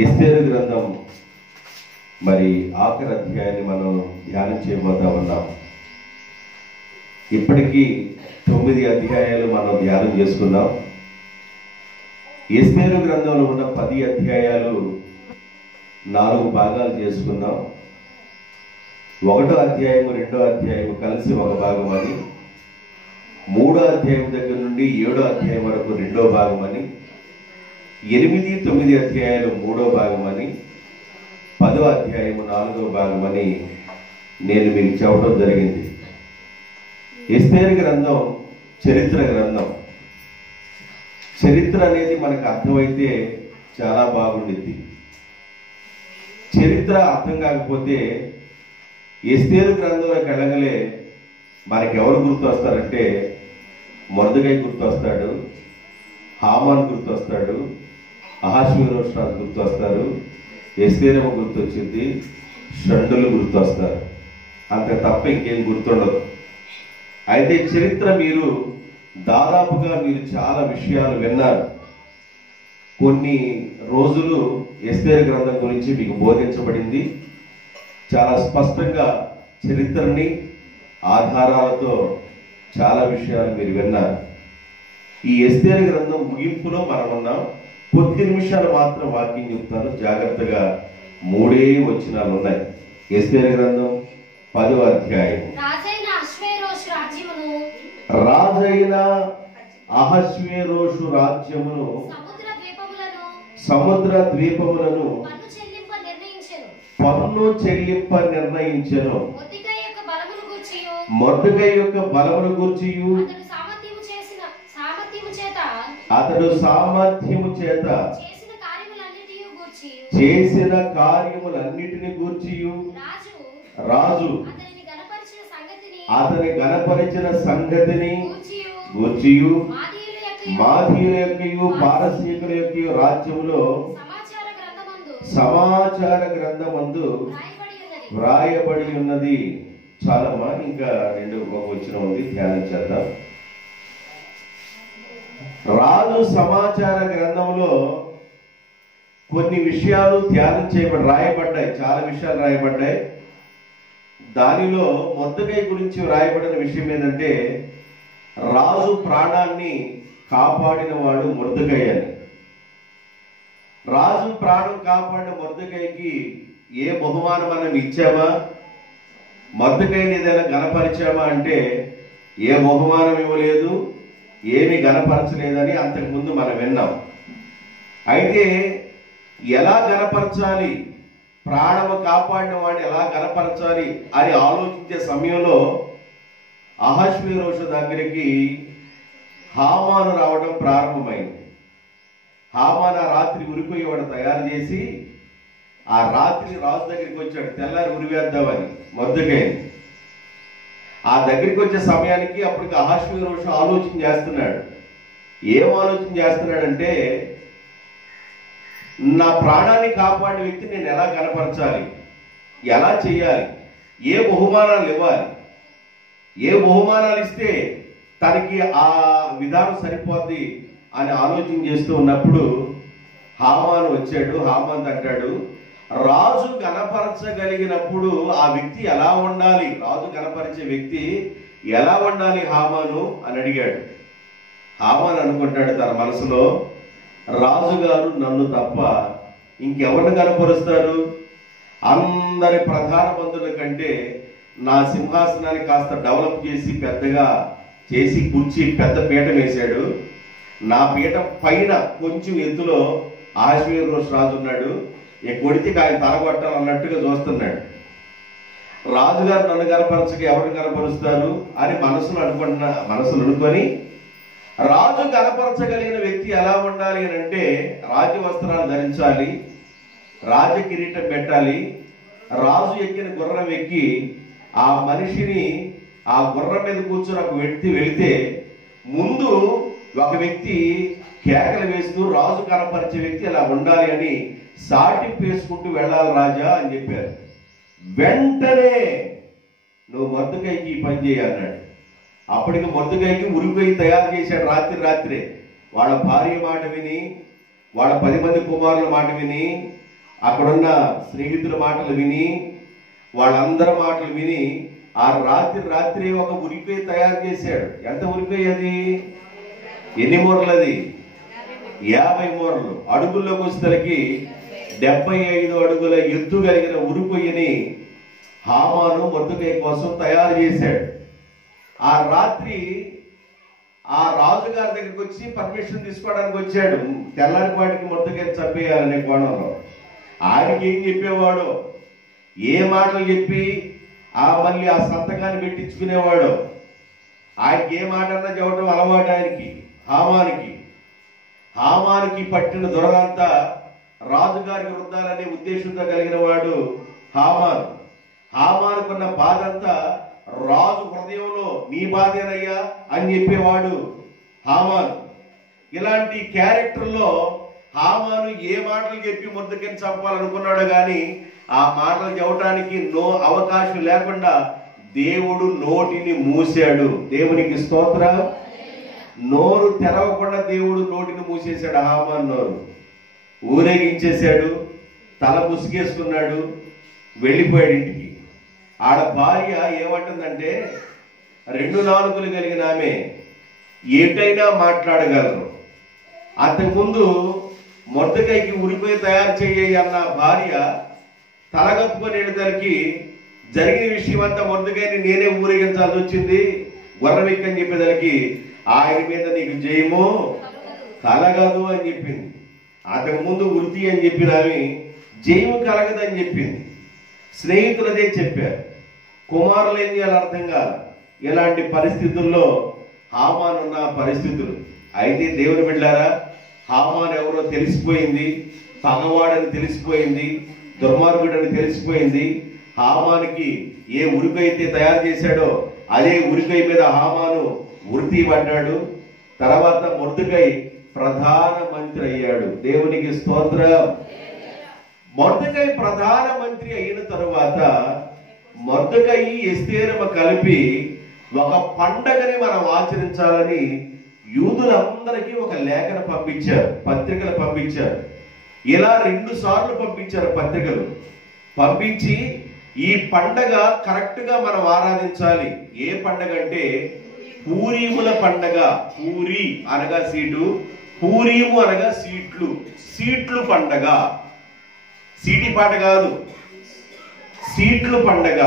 ఎస్తేరు గ్రంథం మరి ఆఖరి అధ్యాయాన్ని మనం ధ్యానం చేయబోతా ఉన్నాం. ఇప్పటికీ 9 అధ్యాయాలు మనం ధ్యానం చేసుకున్నాం. ఎస్తేరు గ్రంథంలో ఉన్న 10 అధ్యాయాలు 4 భాగాలు చేసుకున్నాం. 1వ అధ్యాయం 2వ అధ్యాయం కలిసి ఒక భాగం అని, 3వ అధ్యాయం దగ్గర నుండి 7వ అధ్యాయం వరకు 2వ భాగం అని, 8, 9 అధ్యాయాలు 3వ భాగం అని, 10వ అధ్యాయం 4వ భాగం అని నేను మీకు చెప్పడం జరిగింది. ఎస్తేరు గ్రంథం చరిత్ర గ్రంథం. చరిత్ర అనేది మనకు అర్థమైతే చాలా బాగుండిద్ది. చరిత్ర అర్థం కాకపోతే ఎస్తేరు గ్రంథంలోకి వెళ్ళగలే మనకి ఎవరు గుర్తు వస్తారంటే మొర్దెకై గుర్తు వస్తాడు, హామాన్ గుర్తు వస్తాడు, అహష్వేరోషు రాజు గుర్తు వస్తారు, ఎస్తేరేమో గుర్తు వచ్చింది, షండులు గుర్తు వస్తారు. అంత తప్ప ఇంకేం గుర్తుండదు. అయితే చరిత్ర మీరు దాదాపుగా చాలా విషయాలు విన్నారు. కొన్ని రోజులు ఎస్తేరు గ్రంథం గురించి మీకు బోధించబడింది. చాలా స్పష్టంగా చరిత్రని ఆధారాలతో చాలా విషయాలు మీరు విన్నారు. ఈ ఎస్తేరు గ్రంథం ముగింపులో మనం ఉన్నాం. కొద్ది నిమిషాలు మాత్రం వాక్యం చెప్తాను, జాగ్రత్తగా 3 వచనాలు ఉన్నాయి. ఎస్తేరు గ్రంథం 10వ అధ్యాయం. రాజైన అహష్వేరోషు రాజ్యమును సముద్ర ద్వీపములను పన్ను చెల్లింప నిర్ణయించెను. మొర్దెకై యొక్క బలమును గూర్చియు అతడు సామర్థ్యము చేత చేసిన కార్యములన్నిటిని గూర్చియు రాజు అతని గణపరిచిన సంగతిని గూర్చియు మాదీయుల యొక్కయు పారసీకుల యొక్కయు రాజ్యములో సమాచార గ్రంథమందు వ్రాయబడి ఉన్నది. చాలమ్మా, ఇంకా 2వ వచనం ఉంది, ధ్యానం చేద్దాం. రాజు సమాచార గ్రంథంలో కొన్ని విషయాలు ధ్యానం రాయబడ్డాయి. చాలా విషయాలు రాయబడ్డాయి. దానిలో మొర్దెకై గురించి రాయబడిన విషయం ఏంటంటే రాజు ప్రాణాన్ని కాపాడిన వాడు మొర్దెకై అని. రాజు ప్రాణం కాపాడిన మొర్దెకైకి ఏ బహుమానం మనం ఇచ్చామా, మొర్దెకైని ఏదైనా గణపరిచామా అంటే ఏ బహుమానం ఇవ్వలేదు, ఏమి గణపరచలేదని అంతకుముందు మనం విన్నాం. అయితే ఎలా గణపరచాలి, ప్రాణము కాపాడిన వాడిని ఎలా గణపరచాలి అని ఆలోచించే సమయంలో అహష్వేరోషు దగ్గరికి హామాను రావడం ప్రారంభమైంది. హామాను ఆ రాత్రి ఉరిపోయేవాడు తయారు చేసి ఆ రాత్రి రాజు దగ్గరికి వచ్చాడు, తెల్లారి ఉరివేద్దామని మొర్దెకైని. ఆ దగ్గరికి వచ్చే సమయానికి అప్పటికి అహష్వేరోషు ఆలోచన చేస్తున్నాడు. ఏం ఆలోచన చేస్తున్నాడంటే నా ప్రాణాన్ని కాపాడే వ్యక్తి నేను ఎలా గణపరచాలి, ఎలా చేయాలి, ఏ బహుమానాలు ఇవ్వాలి, ఏ బహుమానాలు ఇస్తే తనకి ఆ విధానం సరిపోద్ది అని ఆలోచన చేస్తూ ఉన్నప్పుడు హామాను వచ్చాడు. హామాను అంటాడు, రాజు గణపరచగలిగినప్పుడు ఆ వ్యక్తి ఎలా ఉండాలి, రాజు గణపరిచే వ్యక్తి ఎలా ఉండాలి హామాను అని అడిగాడు. హామాను అనుకుంటాడు తన మనసులో, రాజుగారు నన్ను తప్ప ఇంకెవరిని కనపరుస్తారు, అందరి ప్రధాన మంత్రుల కంటే నా సింహాసనాన్ని కాస్త డెవలప్ చేసి పెద్దగా చేసి కుర్చీ పెద్ద పీట వేశాడు, నా పీట పైన కొంచెం ఎత్తులో అహష్వేరోషు రాజు ఉన్నాడు, కొడితే ఆయన తలగొట్టాలన్నట్టుగా చూస్తున్నాడు. రాజుగారు నన్ను కనపరచక ఎవరిని కనపరుస్తారు అని మనసును అనుకొని రాజు కనపరచగలిగిన వ్యక్తి ఎలా ఉండాలి అని అంటే రాజ వస్త్రాలు ధరించాలి, రాజ కిరీటం పెట్టాలి, రాజు ఎక్కిన గుర్రం ఎక్కి ఆ మనిషిని ఆ గుర్రం మీద కూర్చొని ఒక వ్యక్తి వెళితే ముందు ఒక వ్యక్తి కేకలు వేస్తూ రాజు కనపరిచే వ్యక్తి అలా ఉండాలి అని సాటింపు వేసుకుంటూ వెళ్ళాలి రాజా అని చెప్పారు. వెంటనే నువ్వు మొర్దెకైకి ఈ పని చేయన్నాడు. అప్పటికి మొర్దెకైకి ఉరిపోయి తయారు చేశాడు రాత్రే. వాళ్ళ భార్య మాట విని వాళ్ళ 10 మంది కుమారుల మాట విని, అక్కడున్న స్నేహితుల మాటలు విని, వాళ్ళందరి మాటలు విని ఆ రాత్రి ఒక ఉరిపే తయారు చేశాడు. ఎంత ఉరిపే అది? ఎన్ని మూరలు అది? 50 మూరలు. అడుగుల్లోకి వచ్చేసరికి 75 అడుగుల ఎత్తు కలిగిన ఉరిపొయ్యని హామాను మొర్దెకై కోసం తయారు చేశాడు. ఆ రాత్రి ఆ రాజుగారి దగ్గరికి వచ్చి పర్మిషన్ తీసుకోవడానికి వచ్చాడు. తెల్లారిపాటికి మొర్దెకైని చంపేయాలనే కోణంలో. ఆయనకి ఏం చెప్పేవాడు, ఏ మాటలు చెప్పి మళ్ళీ ఆ సంతకాన్ని పెట్టించుకునేవాడు. ఆయనకి ఏ మాట అన్నా చెప్పడం అలవాటు ఆయనకి. హామానికి పట్టిన దొరదంతా రాజుగారికి రుద్దాలనే ఉద్దేశంతో కలిగిన వాడు హామానుకున్న బాధ అంతా రాజు హృదయంలో నీ బాధేనయ్యా అని చెప్పేవాడు హామాను. ఇలాంటి క్యారెక్టర్లో హామాను ఏ మాటలు చెప్పి మొర్దెకైని చంపాలనుకున్నాడు కానీ ఆ మాటలు చెప్పడానికి అవకాశం లేకుండా దేవుడు నోటిని మూసాడు. దేవునికి స్తోత్రం. నోరు తెరవకుండా దేవుడు నోటిని మూసేశాడు. హామాను నోరు ఊరేగించేశాడు. తల ముసుగేసుకున్నాడు, వెళ్ళిపోయాడు ఇంటికి. ఆడ భార్య ఏమంటుందంటే, 2 నాలుకలు కలిగిన ఆమె ఏటైనా మాట్లాడగలరు. అంతకుముందు మొర్దెకైకి ఉరిపోయి తయారు చేయ అన్న భార్య తలగొప్పుకొని వెళ్ళేసరికి జరిగిన విషయం అంతా మొర్దెకైని నేనే ఊరేగించాల్సి వచ్చింది గొర్రెమిక్కి అని చెప్పేదానికి ఆయన మీద నీకు జయము కలగదు అని చెప్పింది. అంతకుముందు వృత్తి అని చెప్పిన ఆమె జయము కలగదని చెప్పింది. స్నేహితులదే చెప్పారు. కుమారులు ఏం చేయాలి అర్థం కాదు. ఇలాంటి పరిస్థితుల్లో హామానున్న పరిస్థితులు. అయితే దేవుని బిడ్డలారా, హామాను ఎవరో తెలిసిపోయింది, పగవాడని తెలిసిపోయింది, దుర్మార్గుడని తెలిసిపోయింది. హామానికి ఏ ఉరికై అయితే తయారు చేశాడో అదే ఉరికై మీద హామాను వృత్తి పడ్డాడు. తర్వాత మొర్దెకై ప్రధాన మంత్రి అయ్యాడు. దేవునికి స్తోత్రం. మొర్దెకై ప్రధాన మంత్రి అయిన తరువాత మొర్దెకై ఎస్తేరమ కలిపి ఒక పండగని మనం ఆచరించాలని యూదులందరికీ ఒక లేఖన పంపించారు, పత్రికలు పంపించారు. ఇలా 2 సార్లు పంపించారు పత్రికలు. పంపించి ఈ పండగ కరెక్ట్ గా మనం ఆరాధించాలి. ఏ పండగ అంటే పూరీముల పండగ. పూరి అనగా సీటు, పూరీము అనగా సీట్లు. సీట్లు పండగ. సీటి పాట కాదు, సీట్లు పండగ.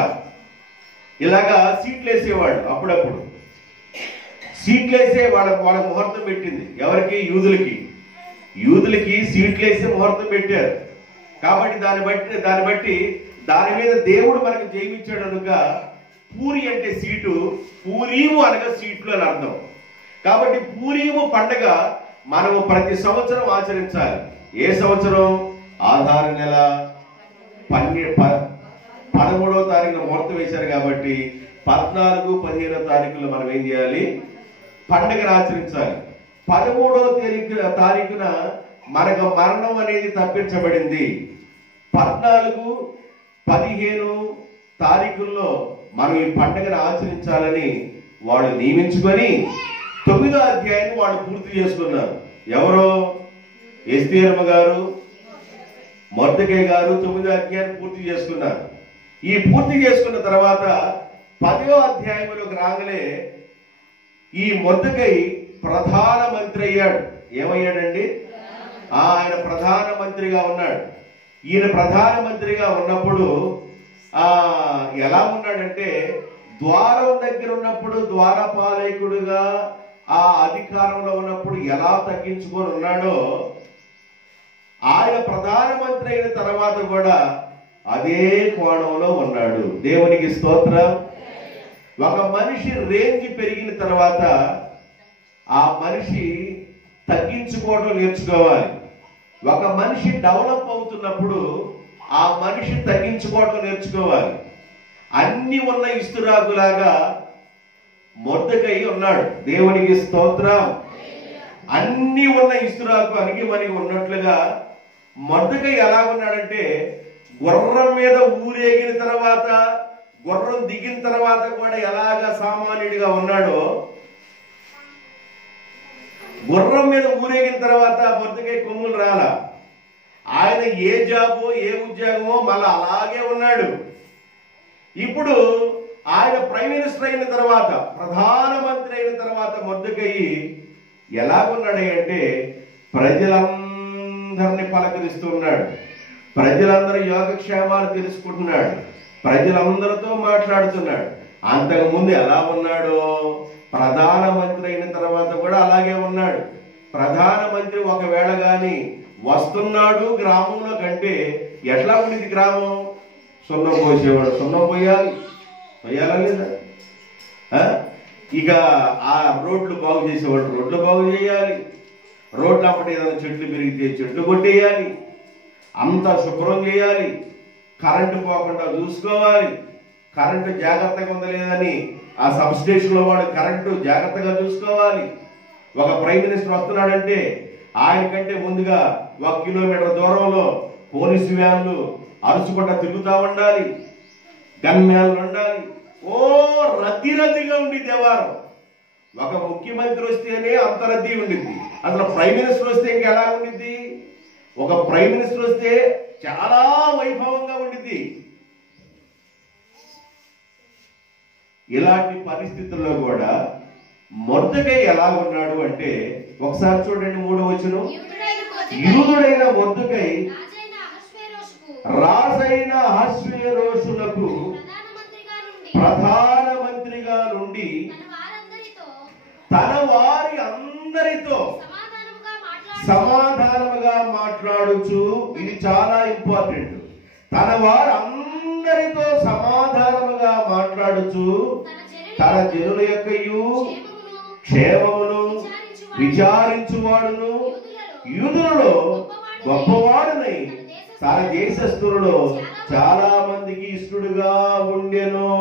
ఇలాగా సీట్లు వేసేవాళ్ళు. అప్పుడప్పుడు సీట్లు వేసే వాళ్ళ ముహూర్తం పెట్టింది. ఎవరికి? యూదులకి సీట్లు వేసే ముహూర్తం పెట్టారు. కాబట్టి దాన్ని బట్టి దాని మీద దేవుడు మనకు జయమిచ్చాడు కనుక పూరి అంటే సీటు, పూరీము అనగా సీట్లు అని అర్థం. కాబట్టి పూరీము పండగ మనము ప్రతి సంవత్సరం ఆచరించాలి. ఏ సంవత్సరం? ఆధార నెల 13వ తారీఖున ముహూర్తం వేశారు కాబట్టి 14, 15వ తారీఖులో మనం ఏం చేయాలి? పండుగను ఆచరించాలి. 13వ తారీఖున మనకు మరణం అనేది తప్పించబడింది. 14, 15 తారీఖుల్లో మనం ఈ పండుగను ఆచరించాలని వాళ్ళు నియమించుకొని 9వ అధ్యాయాన్ని వాళ్ళు పూర్తి చేసుకున్నారు. ఎవరో? ఎస్తేరమ్మ గారు, మొర్దెకై గారు 9వ అధ్యాయాన్ని పూర్తి చేసుకున్నారు. ఈ పూర్తి చేసుకున్న తర్వాత 10వ అధ్యాయంలోకి రాగలే ఈ మొర్దెకై ప్రధాన మంత్రి అయ్యాడు. ఏమయ్యాడండి? ఆయన ప్రధాన మంత్రిగా ఉన్నాడు. ఈయన ప్రధాన మంత్రిగా ఉన్నప్పుడు ఎలా ఉన్నాడంటే, ద్వారం దగ్గర ఉన్నప్పుడు ద్వారపాలకుడుగా ఆ అధికారంలో ఉన్నప్పుడు ఎలా తగ్గించుకొని ఉన్నాడో, ఆయన ప్రధానమంత్రి అయిన తర్వాత కూడా అదే కోణంలో ఉన్నాడు. దేవునికి స్తోత్రం. ఒక మనిషి రేంజ్ పెరిగిన తర్వాత ఆ మనిషి తగ్గించుకోవడం నేర్చుకోవాలి. ఒక మనిషి డెవలప్ అవుతున్నప్పుడు ఆ మనిషి తగ్గించుకోవడం నేర్చుకోవాలి. అన్ని ఉన్న ఇస్తురాకులాగా మొర్దెకై ఉన్నాడు. దేవునికి స్తోత్రం. అన్ని ఉన్న ఇస్తురాకు అణిగి మనకి ఉన్నట్లుగా మొర్దెకై ఎలా ఉన్నాడంటే, గుర్రం మీద ఊరేగిన తర్వాత, గుర్రం దిగిన తర్వాత కూడా ఎలాగా సామాన్యుడిగా ఉన్నాడో, గుర్రం మీద ఊరేగిన తర్వాత మొర్దెకై కొమ్ములు రాలా. ఆయన ఏ జాబో ఏ ఉద్యోగమో మళ్ళీ అలాగే ఉన్నాడు. ఇప్పుడు ఆయన ప్రైమ్ మినిస్టర్ అయిన తర్వాత, ప్రధానమంత్రి అయిన తర్వాత మొర్దెకై ఎలాగున్నాడు అంటే ప్రజలందరినీ పలకరిస్తున్నాడు, ప్రజలందరి యోగక్షేమాలు తెలుసుకుంటున్నాడు, ప్రజలందరితో మాట్లాడుతున్నాడు. అంతకుముందు ఎలా ఉన్నాడో ప్రధానమంత్రి అయిన తర్వాత కూడా అలాగే ఉన్నాడు. ప్రధానమంత్రి ఒకవేళ గాని వస్తున్నాడు గ్రామంలో కంటే ఎట్లా ఉండేది గ్రామం? సున్నం పోసేవాడు, సున్నం పోయాలా లేదా? ఇక ఆ రోడ్లు బాగు చేసేవాడు, రోడ్లు బాగు చేయాలి. రోడ్లు అప్పటి ఏదైనా చెట్లు పెరిగితే చెట్లు కొట్టేయాలి, అంతా శుభ్రం చేయాలి, కరెంటు పోకుండా చూసుకోవాలి, కరెంటు జాగ్రత్తగా ఉందా లేదని ఆ సబ్ స్టేషన్లో వాడు కరెంటు జాగ్రత్తగా చూసుకోవాలి. ఒక ప్రైమ్ మినిస్టర్ వస్తున్నాడంటే ఆయన కంటే ముందుగా 1 కిలోమీటర్ దూరంలో పోలీసు వ్యాన్లు అరుచుకుంటా తిరుగుతూ ఉండాలి, గన్మ్యాన్లు ఉండాలి. ఓ రద్దీగా ఉండి దేవారం. ఒక ముఖ్యమంత్రి వస్తేనే అంత రద్దీ ఉండిద్ది, అసలు ప్రైమ్ మినిస్టర్ వస్తే ఇంకెలా ఉండిద్ది? ఒక ప్రైమ్ మినిస్టర్ వస్తే చాలా వైభవంగా ఉండిద్ది. ఇలాంటి పరిస్థితుల్లో కూడా మొర్దెకై ఎలా ఉన్నాడు అంటే ఒకసారి చూడండి 3వ వచనం. యూదుడైన మొర్దెకై రాజైన అహష్వేరోషునకు ప్రధానమంత్రిగా నుండి తన వారి అందరితో సమాధానముగా మాట్లాడుచు, ఇది చాలా ఇంపార్టెంట్, తన వారి అందరితో సమాధానముగా మాట్లాడుచు తన జనుల యొక్కయు క్షేమమును విచారించువాడును యూదులలో గొప్పవాడునై తన దేశస్థులలో చాలా మందికి ఇష్టడుగా ఉండెను.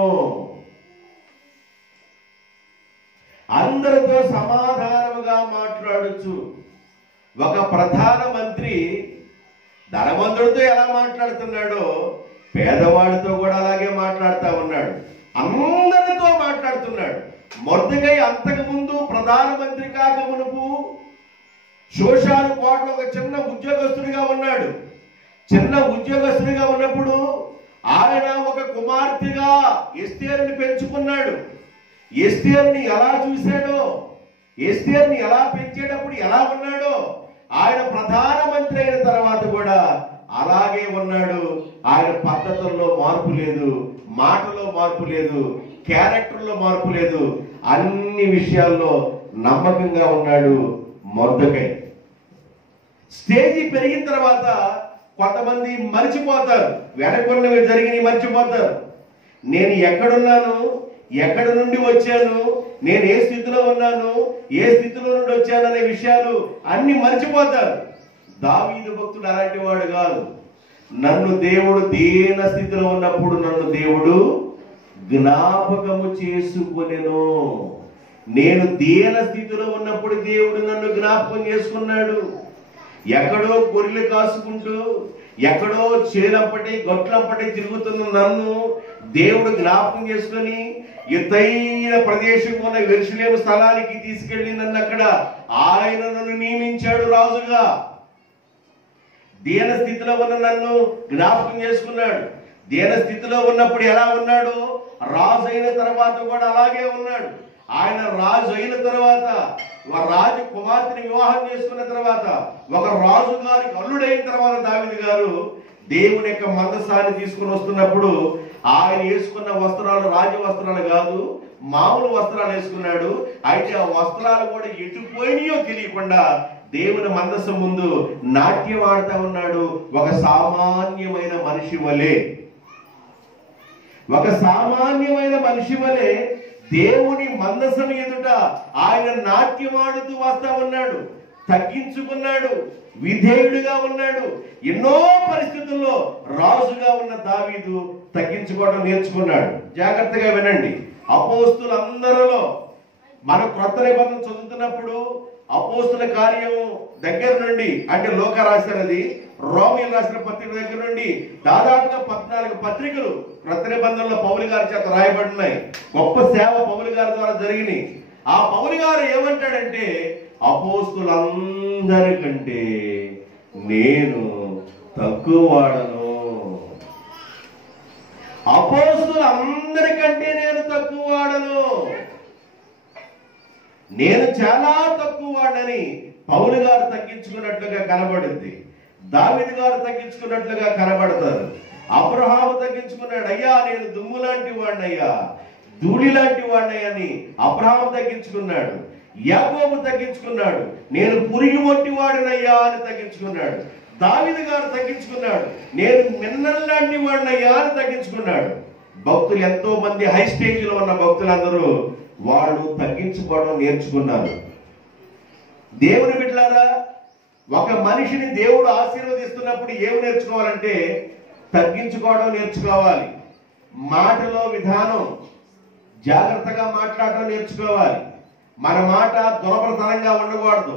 అందరితో సమాధానముగా మాట్లాడచ్చు. ఒక ప్రధానమంత్రి ధనవంతుడితో ఎలా మాట్లాడుతున్నాడో పేదవాడితో కూడా అలాగే మాట్లాడుతూ ఉన్నాడు, అందరితో మాట్లాడుతున్నాడు. మొర్దెకై అంతకు ముందు ప్రధానమంత్రి కాక మునుపు షోషాను కోటలో ఒక చిన్న ఉద్యోగస్తుడిగా ఉన్నాడు. చిన్న ఉద్యోగస్తుడిగా ఉన్నప్పుడు ఆయన ఒక కుమార్తెగా ఎస్తేరుని పెంచుకున్నాడు. ఎస్తేరుని ఎలా చూశాడో, ఎస్తేరుని ఎలా పెంచేటప్పుడు ఎలా ఉన్నాడో ఆయన ప్రధానమంత్రి అయిన తర్వాత కూడా అలాగే ఉన్నాడు. ఆయన పద్ధతుల్లో మార్పు లేదు, మాటలో మార్పు లేదు, క్యారెక్టర్లో మార్పు లేదు, అన్ని విషయాల్లో నమ్మకంగా ఉన్నాడు మొర్దెకై. స్టేజి పెరిగిన తర్వాత కొంతమంది మర్చిపోతారు, వెనకున్నవి జరిగినవి మర్చిపోతారు. నేను ఎక్కడున్నాను, ఎక్కడి నుండి వచ్చాను, నేను ఏ స్థితిలో ఉన్నాను, ఏ స్థితిలో నుండి వచ్చాను అనే విషయాలు అన్ని మర్చిపోతారు. దావీదు భక్తుడు అలాంటి వాడు కాదు. నన్ను దేవుడు దీన స్థితిలో ఉన్నప్పుడు నన్ను దేవుడు జ్ఞాపకము చేసుకొనెను. నేను దీన స్థితిలో ఉన్నప్పుడు దేవుడు నన్ను జ్ఞాపకం చేసుకున్నాడు. ఎక్కడో గొర్రెలు కాసుకుంటూ, ఎక్కడో చేలప్పటి గొట్లప్పటి తిరుగుతున్న నన్ను దేవుడు జ్ఞాపకం చేసుకొని ఎత్తైన ప్రదేశం ఉన్న యెరూషలేము స్థలానికి తీసుకెళ్లి నన్ను అక్కడ ఆయన నన్ను నియమించాడు రాజుగా. దీన స్థితిలో ఉన్న నన్ను జ్ఞాపకం చేసుకున్నాడు. దీన స్థితిలో ఉన్నప్పుడు ఎలా ఉన్నాడు, రాజు అయిన తర్వాత కూడా అలాగే ఉన్నాడు. ఆయన రాజు అయిన తర్వాత, ఒక రాజు కుమార్తెని వివాహం చేసుకున్న తర్వాత, ఒక రాజు గారికి అల్లుడైన తర్వాత దావీదు గారు దేవుని యొక్క మందసాన్ని తీసుకుని వస్తున్నప్పుడు ఆయన వేసుకున్న వస్త్రాలు రాజ వస్త్రాలు కాదు, మామూలు వస్త్రాలు వేసుకున్నాడు. అయితే ఆ వస్త్రాలు కూడా ఎటుపోయినాయో తెలియకుండా దేవుని మందసం ముందు నాట్యం ఆడుతూ ఉన్నాడు. ఒక సామాన్యమైన మనిషి వలె, ఒక సామాన్యమైన మనిషి వలె దేవుని మందసం ఎదుట ఆయన నాట్యమాడుతూ వస్తా ఉన్నాడు. తగ్గించుకున్నాడు, విధేయుడిగా ఉన్నాడు. ఎన్నో పరిస్థితుల్లో రాజుగా ఉన్న దావీదు తగ్గించుకోవడం నేర్చుకున్నాడు. జాగ్రత్తగా వినండి. అపోస్తులందరిలో మన క్రొత్త నిబంధన చదువుతున్నప్పుడు అపోస్తుల కార్యం దగ్గర నుండి, అంటే లోక రాసినది, రోమీయులు రాసిన పత్రిక దగ్గర నుండి దాదాపుగా 14 పత్రికలు క్రొత్త నిబంధనలో పౌలు గారి చేత రాయబడినాయి. గొప్ప సేవ పౌలు గారి ద్వారా జరిగినాయి. ఆ పౌలు గారు ఏమంటాడంటే, అపోస్తులందరికంటే నేను తక్కువ వాడను. అపోస్తులందరికంటే నేను తక్కువ వాడను. నేను చాలా తక్కువ వాడని పౌలు గారు తగ్గించుకున్నట్లుగా కనబడుద్ది. దావీదు గారు తగ్గించుకున్నట్లుగా కనబడతారు. అబ్రహాము తగ్గించుకున్నాడు, అయ్యా నేను దుమ్ము లాంటి వాడినయ్యా, ధూళి లాంటి వాడినయ్యా అని అబ్రహాము తగ్గించుకున్నాడు. యాకోబు తగ్గించుకున్నాడు, నేను పురిగి వంటి వాడినయ్యా అని తగ్గించుకున్నాడు. దావీదు గారు తగ్గించుకున్నాడు, నేను మిన్నల్ లాంటి వాడినయ్యా అని తగ్గించుకున్నాడు. భక్తులు ఎంతో మంది హై స్టేజ్ లో ఉన్న భక్తులందరూ వాళ్ళు తగ్గించుకోవడం నేర్చుకున్నారు. దేవుని బిడ్డలారా, ఒక మనిషిని దేవుడు ఆశీర్వదిస్తున్నప్పుడు ఏమి నేర్చుకోవాలంటే తగ్గించుకోవడం నేర్చుకోవాలి. మాటలో విధానం జాగ్రత్తగా మాట్లాడడం నేర్చుకోవాలి. మన మాట దురపరతనంగా ఉండకూడదు.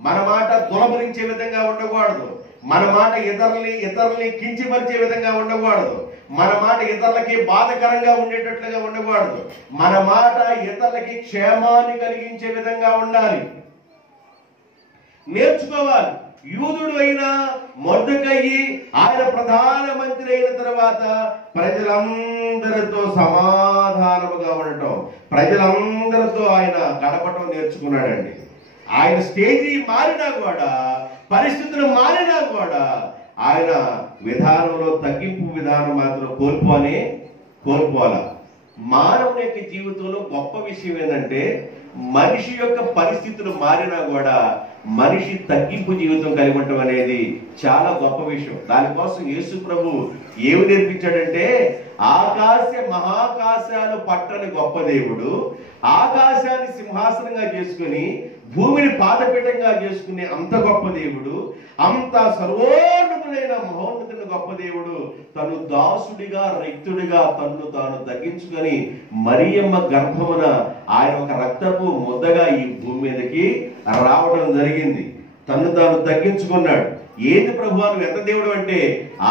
మన మాట దురపరించే విధంగా ఉండకూడదు. మన మాట ఇతరుల్ని కించపరిచే విధంగా ఉండకూడదు. మన మాట ఇతరులకి బాధకరంగా ఉండేటట్లుగా ఉండకూడదు. మన మాట ఇతరులకి క్షేమాన్ని కలిగించే విధంగా ఉండాలి. నేర్చుకోవాలి. యూదుడు అయిన మొర్దెకయి ఆయన ప్రధానమంత్రి అయిన తర్వాత ప్రజలందరితో సమాధానముగా ఉండటం, ప్రజలందరితో ఆయన గడపటం నేర్చుకున్నాడండి. ఆయన స్టేజీ మారినా కూడా, పరిస్థితులు మారినా కూడా ఆయన విధానంలో తగ్గింపు విధానం మాత్రం కోల్పోవాల. మానవుని యొక్క జీవితంలో గొప్ప విషయం ఏంటంటే మనిషి యొక్క పరిస్థితులు మారినా కూడా మనిషి తగ్గింపు జీవితం కలిగి ఉండటం అనేది చాలా గొప్ప విషయం. దానికోసం యేసు ప్రభు ఏమి నేర్పించాడంటే, ఆకాశ మహాకాశాలు పట్టని గొప్ప దేవుడు, ఆకాశాన్ని సింహాసనంగా చేసుకుని భూమిని పాదపీఠంగా చేసుకునే అంత గొప్ప దేవుడు, అంత సర్వోన్నతుడైన మహోన్నతుడైన గొప్ప దేవుడు తను దాసుడిగా రిక్తుడిగా తన్ను తాను తగ్గించుకొని మరియమ్మ గర్భమున ఆయన ఒక రక్తపు ముద్దగా ఈ భూమి మీదకి రావడం జరిగింది. తన్ను తాను తగ్గించుకున్నాడు. ఏది ప్రభువా నువ్వు ఎంత దేవుడు అంటే,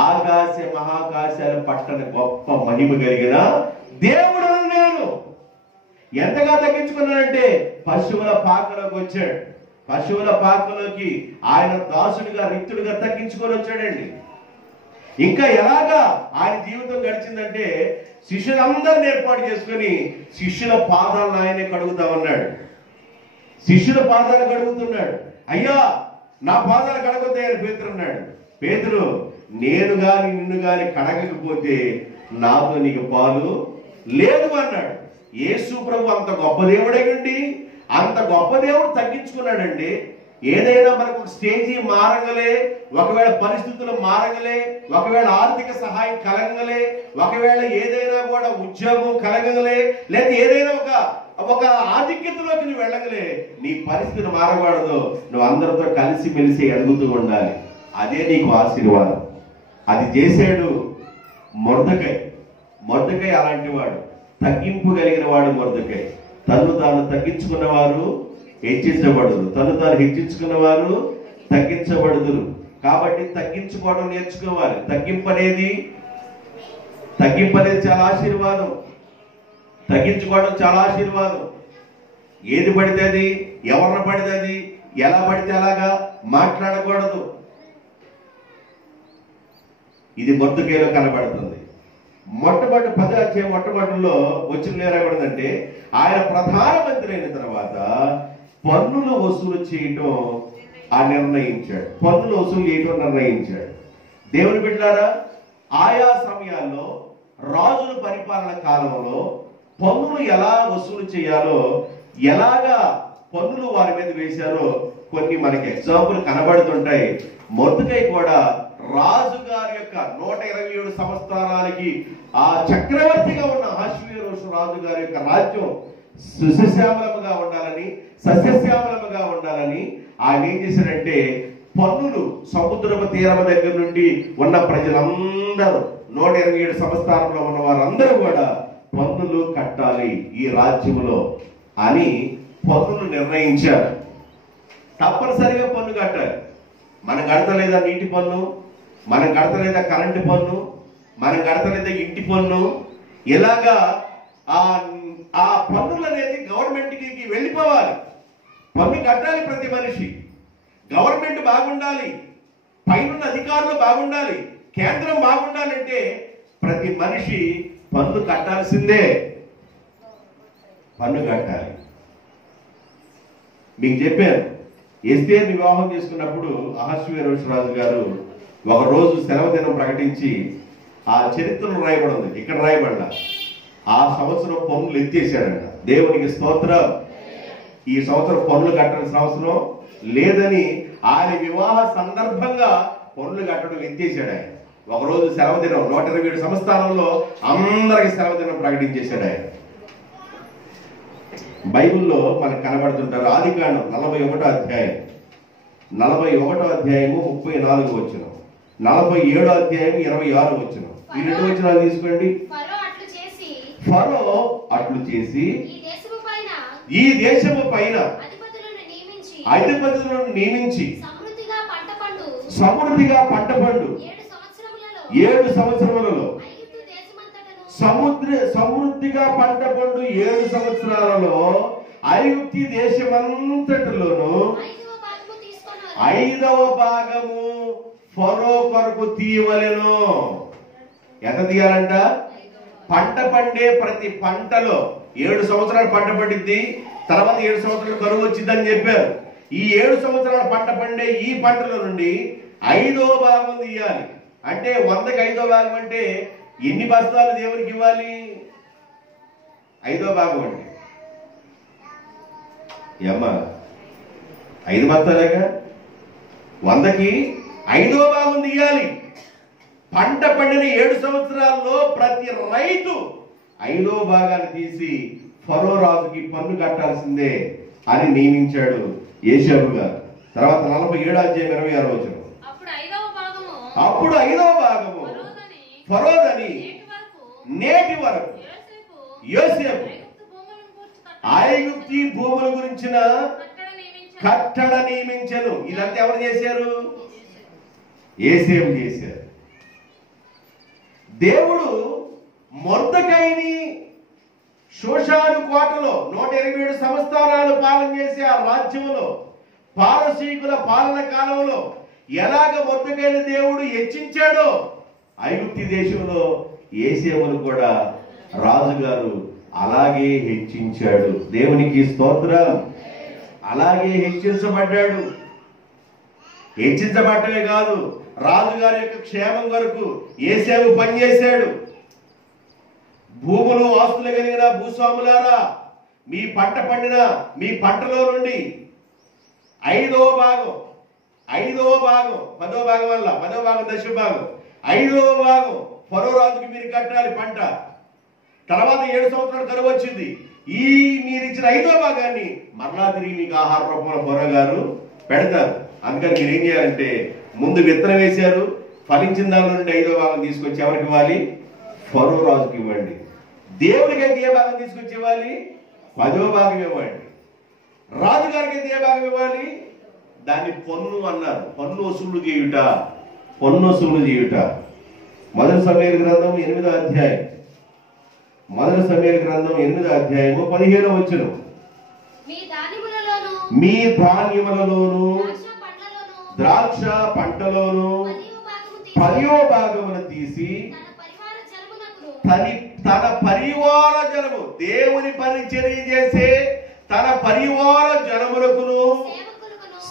ఆకాశ మహాకాశాలు పట్టని గొప్ప మహిమ కలిగిన దేవుడు నేను. ఎంతగా తగ్గించుకున్నాడంటే పశువుల పాకలోకి వచ్చాడు. పశువుల పాకలోకి ఆయన దాసుడిగా రిక్తుడిగా తగ్గించుకొని వచ్చాడండి. ఇంకా ఎలాగా ఆయన జీవితం గడిచిందంటే, శిష్యులందరిని ఏర్పాటు చేసుకుని శిష్యుల పాదాలను ఆయనే కడుగుతా ఉన్నాడు. శిష్యుల పాదాలు కడుగుతున్నాడు. అయ్యా నా పాదాలు కడగొద్దే అని పేతురు అన్నాడు. పేతురు, నేను గాని నిన్ను గాని కడగకపోతే నాతో నీకు పాలు లేదు అన్నాడు. యేసు ప్రభు అంత గొప్ప దేవుడై ఉండి అంత గొప్ప దేవుడు తగ్గించుకున్నాడండి. ఏదైనా మనకు స్టేజీ మారంగలే, ఒకవేళ పరిస్థితులు మారంగలే, ఒకవేళ ఆర్థిక సహాయం కలగలే, ఒకవేళ ఏదైనా కూడా ఉద్యోగం కలగలే, లేదా ఏదైనా ఒక ఆధిక్యతలోకి నువ్వు వెళ్ళగలే, నీ పరిస్థితిని మారకూడదు. నువ్వు అందరితో కలిసి మెలిసి ఎదుగుతూ ఉండాలి. అదే నీకు ఆశీర్వాదం. అది చేశాడు మొర్దెకై అలాంటి వాడు, తగ్గింపు కలిగిన వాడు మొర్దెకై. తను తాను తగ్గించుకున్నవారు హెచ్చించబడుదురు, తను తాను హెచ్చించుకున్న వారు తగ్గించబడుదురు. కాబట్టి తగ్గించుకోవడం నేర్చుకోవాలి. తగ్గింపు అనేది చాలా ఆశీర్వాదం. తగ్గించుకోవడం చాలా ఆశీర్వాదం. ఏది పడితే అది, ఎవరిని పడితే అది, ఎలా పడితే అలాగా మాట్లాడకూడదు. ఇది మొర్దెకైలో కనబడుతుంది. మొట్టమొదటిలో వచ్చిన నేరకూడదంటే, ఆయన ప్రధానమంత్రి అయిన తర్వాత పన్నులు వసూలు చేయటం నిర్ణయించాడు. పన్నులు వసూలు చేయటం నిర్ణయించాడు. దేవుని బిడ్డలారా, ఆయా సమయాల్లో రాజుల పరిపాలన కాలంలో పన్నులు ఎలా వసూలు చేయాలో, ఎలాగా పన్నులు వారి మీద వేశారో కొన్ని మనకి ఎగ్జాంపుల్ కనబడుతుంటాయి. మొర్దెకై కూడా రాజుగారి యొక్క 127 సంవత్సరాలకి ఆ చక్రవర్తిగా ఉన్న అహష్వేరోషు రాజు గారి యొక్క రాజ్యం సస్యశ్యామలముగా ఉండాలని ఆయన ఏం చేశారంటే, పన్నులు సముద్రపు తీరము దగ్గర నుండి ఉన్న ప్రజలందరూ 127 సంవత్సరాలలో ఉన్న వారందరూ కూడా పన్నులు కట్టాలి ఈ రాజ్యంలో అని పన్నులు నిర్ణయించారు. తప్పనిసరిగా పన్ను కట్టాలి. మనం కడతలేదా నీటి పన్ను, మనం కడతలేదా కరెంటు పన్ను, మనం కడతలేదా ఇంటి పన్ను, ఇలాగా ఆ పన్నులు అనేది గవర్నమెంట్కి వెళ్ళిపోవాలి. పన్ను కట్టాలి ప్రతి మనిషి. గవర్నమెంట్ బాగుండాలి, పైన అధికారులు బాగుండాలి, కేంద్రం బాగుండాలంటే ప్రతి మనిషి పన్ను కట్టాల్సిందే. పన్ను కట్టాలి. మీకు చెప్పాను, ఎస్తేర్ వివాహం చేసుకున్నప్పుడు అహష్వేరోషు రాజు గారు ఒక రోజు సెలవు దినం ప్రకటించి ఆ చరిత్రలో రాయబడి ఉంది, ఇక్కడ రాయబడ్డ ఆ సంవత్సరం పన్నులు ఎత్తేసాడంట. దేవునికి స్తోత్రం. ఈ సంవత్సరం పన్నులు కట్టాల్సిన అవసరం లేదని ఆయన వివాహ సందర్భంగా పన్నులు కట్టడం ఎత్తేసాడు ఆయన. ఒకరోజు సెలవు దినం 127 సంస్థానంలో అందరికి సెలవు దినం ప్రకటించేశాడు ఆయన. బైబిల్లో మనకు కనబడుతుంటారు. ఆదికాండం 41వ అధ్యాయం 41వ అధ్యాయము 34వ వచనం, 47వ అధ్యాయం 26వ వచనం. ఈ 2 వచనాలు తీసుకోండి. ఫరో అట్లు చేసి ఈ దేశము పైన అధిపతులను నియమించి సమృద్ధిగా పంట పండు 7 సంవత్సరములలో సమృద్ధిగా పంట పండు 7 సంవత్సరాలలో ఐగుప్తు దేశమంతటిలోను 5వ భాగము ఫరో కొరకు తీయవలెను. ఎంత తీయాలంట? పంట పండే ప్రతి పంటలో 7 సంవత్సరాలు పంట పండిద్ది, తర్వాత 7 సంవత్సరాలు కరువు వచ్చిందని చెప్పారు. ఈ 7 సంవత్సరాలు పంట పండే ఈ పంటల నుండి 5వ భాగం తీయాలి. అంటే 100కి 5వ భాగం అంటే ఎన్ని బస్తాలు దేవునికి ఇవ్వాలి? 5వ భాగం అంటే ఏమ్మా 5 బస్తాలేగా, 100కి 5వ భాగం తీయాలి. పంట పండిన 7 సంవత్సరాల్లో ప్రతి రైతు 5వ భాగాన్ని తీసి ఫరో రాజుకి పన్ను కట్టాల్సిందే అని నియమించాడు యేషాబు గారు. తర్వాత 47వ అధ్యాయం 26వ వచనం. అప్పుడు 5వ భాగము ఫరోదని నేటి వరకు యోసేపు ఐగుప్తు భూముల గురించిన కట్టడ నియమించను. ఇదంతా ఎవరు చేశారు? యోసేపు చేశారు. దేవుడు మొర్దెకైని షోషాను కోటలో 127 సంవత్సరాలు పాలన చేసే ఆ రాజ్యంలో పారసీకుల పాలన కాలంలో ఎలాగ మొర్దెకైని దేవుడు హెచ్చించాడో ఐగుప్తు దేశంలో యోసేపును కూడా రాజుగారు అలాగే హెచ్చించాడు. దేవునికి స్తోత్రం. అలాగే హెచ్చించబడ్డాడు. హెచ్చించబడటమే కాదు, రాజుగారి యొక్క క్షేమం కొరకు యోసేపు పనిచేశాడు. భూములు ఆస్తులు కలిగిన భూస్వాములారా, మీ పంట పండిన మీ పంటలో నుండి 5వ భాగం 10వ భాగం దశమ భాగం 5వ భాగం ఫరో రాజుకి మీరు కట్టాలి పంట. తర్వాత 7 సంవత్సరాలు కరువు వచ్చింది. ఈ మీరు ఇచ్చిన 5వ భాగాన్ని మరలా తిరిగి మీకు ఆహార రూపంలో ఫరో గారు పెడతారు. అందుకని మీరు ఏం చేయాలంటే ముందు విత్తనం వేశారు, ఫలించిన దాని నుండి 5వ భాగం తీసుకొచ్చి ఎవరికి ఇవ్వాలి? ఫరో రాజుకి ఇవ్వండి. దేవుడికి అయితే ఏ భాగం తీసుకొచ్చి ఇవ్వాలి? 10వ భాగం ఇవ్వండి. రాజుగారికి అయితే ఏ భాగం ఇవ్వాలి? దాన్ని పన్ను అన్నారు. పన్ను వసూలు చేయుట. మొదటి సమూయేలు గ్రంథం 8వ అధ్యాయం 15వ వచనం. మీ ధాన్యములలోను ద్రాక్ష పంటలోను 10వ భాగమును తీసి తన పరివార జనము, దేవుని పరిచర్య చేసే తన పరివార జనములకును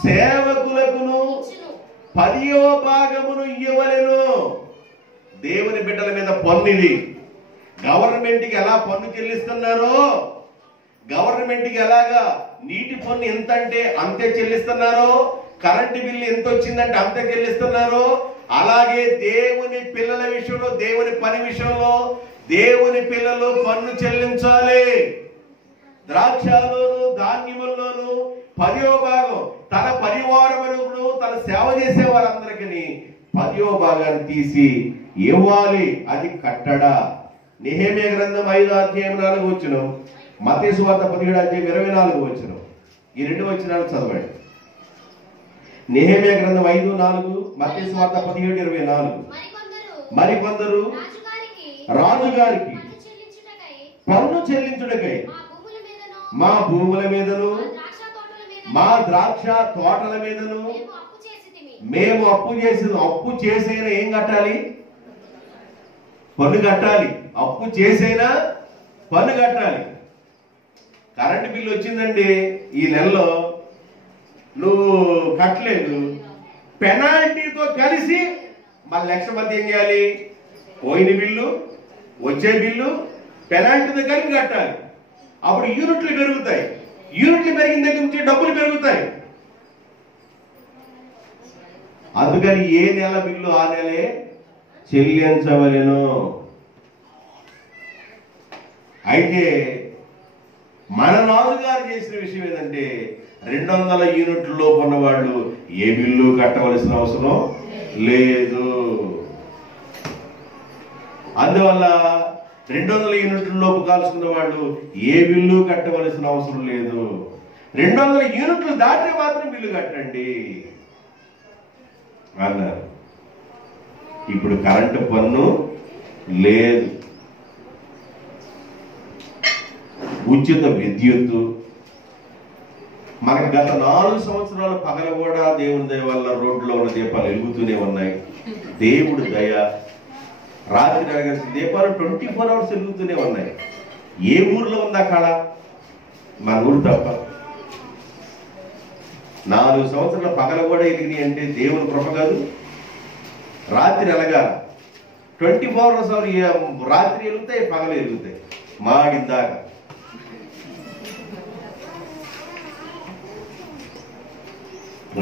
సేవకులకును 10వ భాగమును ఇవ్వవలెను. దేవుని బిడ్డల మీద పన్ను ఇది. గవర్నమెంట్కి ఎలా పన్ను చెల్లిస్తున్నారో, గవర్నమెంట్కి ఎలాగా నీటి పన్ను ఎంత అంటే అంతే చెల్లిస్తున్నారో, కరెంటు బిల్లు ఎంత వచ్చిందంటే అంతే చెల్లిస్తున్నారో, అలాగే దేవుని పిల్లల విషయంలో, దేవుని పని విషయంలో దేవుని పిల్లలు పన్ను చెల్లించాలి. ద్రాక్షలోను ధాన్యముల్లోను 10వ భాగం తన పరివారములను, తన సేవ చేసే వారందరికీ 10వ భాగాన్ని తీసి ఇవ్వాలి. అది కట్టడా. నెహెమ్యా గ్రంథం 5వ అధ్యాయం 4వ వచనం, మత్తయి సువార్త 17వ అధ్యాయం 24వ వచనం. ఈ 2 వచనాలు చదవండి. నెహెమ్యా గ్రంథం 5:4, మత్తయి సువార్త 17:24. మరికొందరు రాజుగారికి పన్ను చెల్లించుటకై మా భూముల మీదను మా ద్రాక్ష తోటల మీదను మేము అప్పు చేసిన అప్పు చేసైనా ఏం కట్టాలి? పన్ను కట్టాలి. అప్పు చేసైనా పన్ను కట్టాలి. కరెంటు బిల్లు వచ్చిందండి ఈ నెలలో, నువ్వు కట్టలేదు, పెనాల్టీతో కలిసి మళ్ళీ నెక్స్ట్ మంత్ ఏం చేయాలి? పోయిన బిల్లు, వచ్చే బిల్లు, పెనాల్టీతో కలిపి కట్టాలి. అప్పుడు యూనిట్లు పెరుగుతాయి. యూనిట్లు పెరిగిన దగ్గర నుంచి డబ్బులు పెరుగుతాయి. అందుకని ఏ నెల బిల్లు ఆ నెలే చెల్లించవలెను. అయితే మన రాజుగారు చేసిన విషయం ఏంటంటే 200 యూనిట్లలో ఉన్నవాళ్ళు ఏ బిల్లు కట్టవలసిన అవసరం లేదు. అందువల్ల 200 యూనిట్లలోపు కాల్చుకున్న వాళ్ళు ఏ బిల్లు కట్టవలసిన అవసరం లేదు. 200 యూనిట్లు దాటి మాత్రం బిల్లు కట్టండి అన్నారు. ఇప్పుడు కరెంటు పన్ను లేదు, ఉచిత విద్యుత్తు. మనకు గత 4 సంవత్సరాల పగల కూడా దేవుని దయ వల్ల రోడ్లో ఉన్న దీపాలు వెలుగుతూనే ఉన్నాయి. దేవుడు దయ, రాత్రి అడగాల్సిన దీపాలు 24 అవర్స్ వెలుగుతూనే ఉన్నాయి. ఏ ఊర్లో ఉందా కళ? మన ఊరు తప్ప. 4 సంవత్సరాల పగల కూడా ఎలిగినాయి అంటే దేవుని కృప కాదు. రాత్రి ఎలగాల 24 అవర్స్ రాత్రి వెలుగుతాయి, పగలు వెలుగుతాయి మాడిందాక.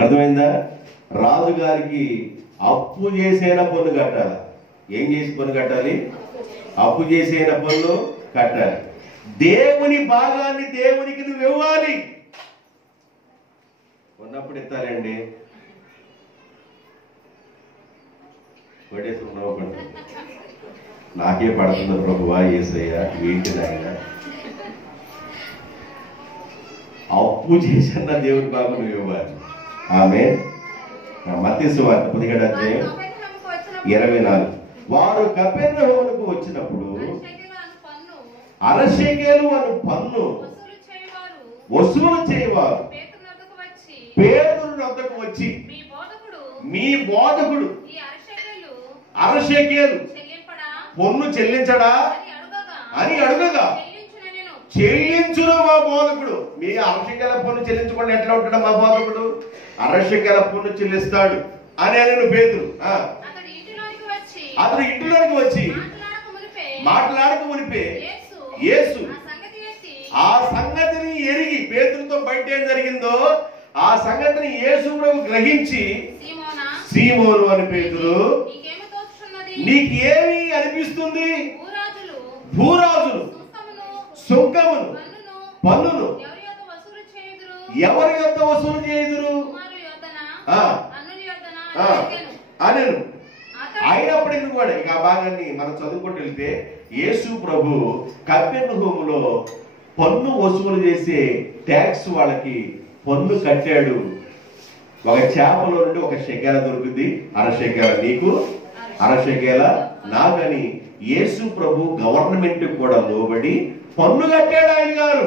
అర్థమైందా? రాజుగారికి అప్పు చేసైనా పన్ను కట్టాలి. ఏం చేసి పన్ను కట్టాలి? అప్పు చేసైనా పన్ను కట్టాలి. దేవుని భాగాన్ని దేవునికి నువ్వు ఇవ్వాలి. ఉన్నప్పుడు ఎత్తాలండి. పడేసుకున్నావు, నాకే పడుతుంది ప్రభువా యేసయ్యా, ఏంటి నాయన? అప్పు చేసిన దేవుని భాగం నువ్వు ఇవ్వాలి. ఆమేన్. మత్తయి సువార్త 17వ అధ్యాయం 24. వారు కపెర్నహూమునకు వచ్చినప్పుడు అరశేకెలు అను పన్ను వసూలు చేయవారు పేతురు వద్దకు వచ్చి, మీ బోధకుడు అరశేకెలు పన్ను చెల్లించడా అని అడుగగా, చెల్లించును మా బోధకుడు. మీ అరశేకెల పన్ను చెల్లించకుండా ఎట్లా ఉంటాడు మా బోధకుడు? అరశేకెల పన్ను చెల్లిస్తాడు అని అను పేతురు. అతను ఇంటిలోకి వచ్చి మాట్లాడక మునిపే యేసు ఆ సంగతిని ఎరిగి, పేతురుతో బయట ఏం జరిగిందో ఆ సంగతిని యేసు గ్రహించి, సీమోను అని పేతురు, నీకు ఏమి అనిపిస్తుంది? భూరాజులు సుంకమును పన్నును ఎవరి యొద్ద వసూలు చేయుదురు అనెను. అయినప్పటికీ కూడా ఇక ఆ భాగాన్ని మనం చదువుకుంటూ వెళ్తే, యేసు ప్రభు కపెర్నహూములో పన్ను వసూలు చేసే ట్యాక్స్ వాళ్ళకి పన్ను కట్టాడు. ఒక చేపలో నుండి ఒక షెకేల దొరుకుతుంది, అరశేకేల నీకు, అరశేకేల నాకని యేసు ప్రభు గవర్నమెంట్ కూడా లోబడి పన్ను కట్టాడు. ఆయన గారు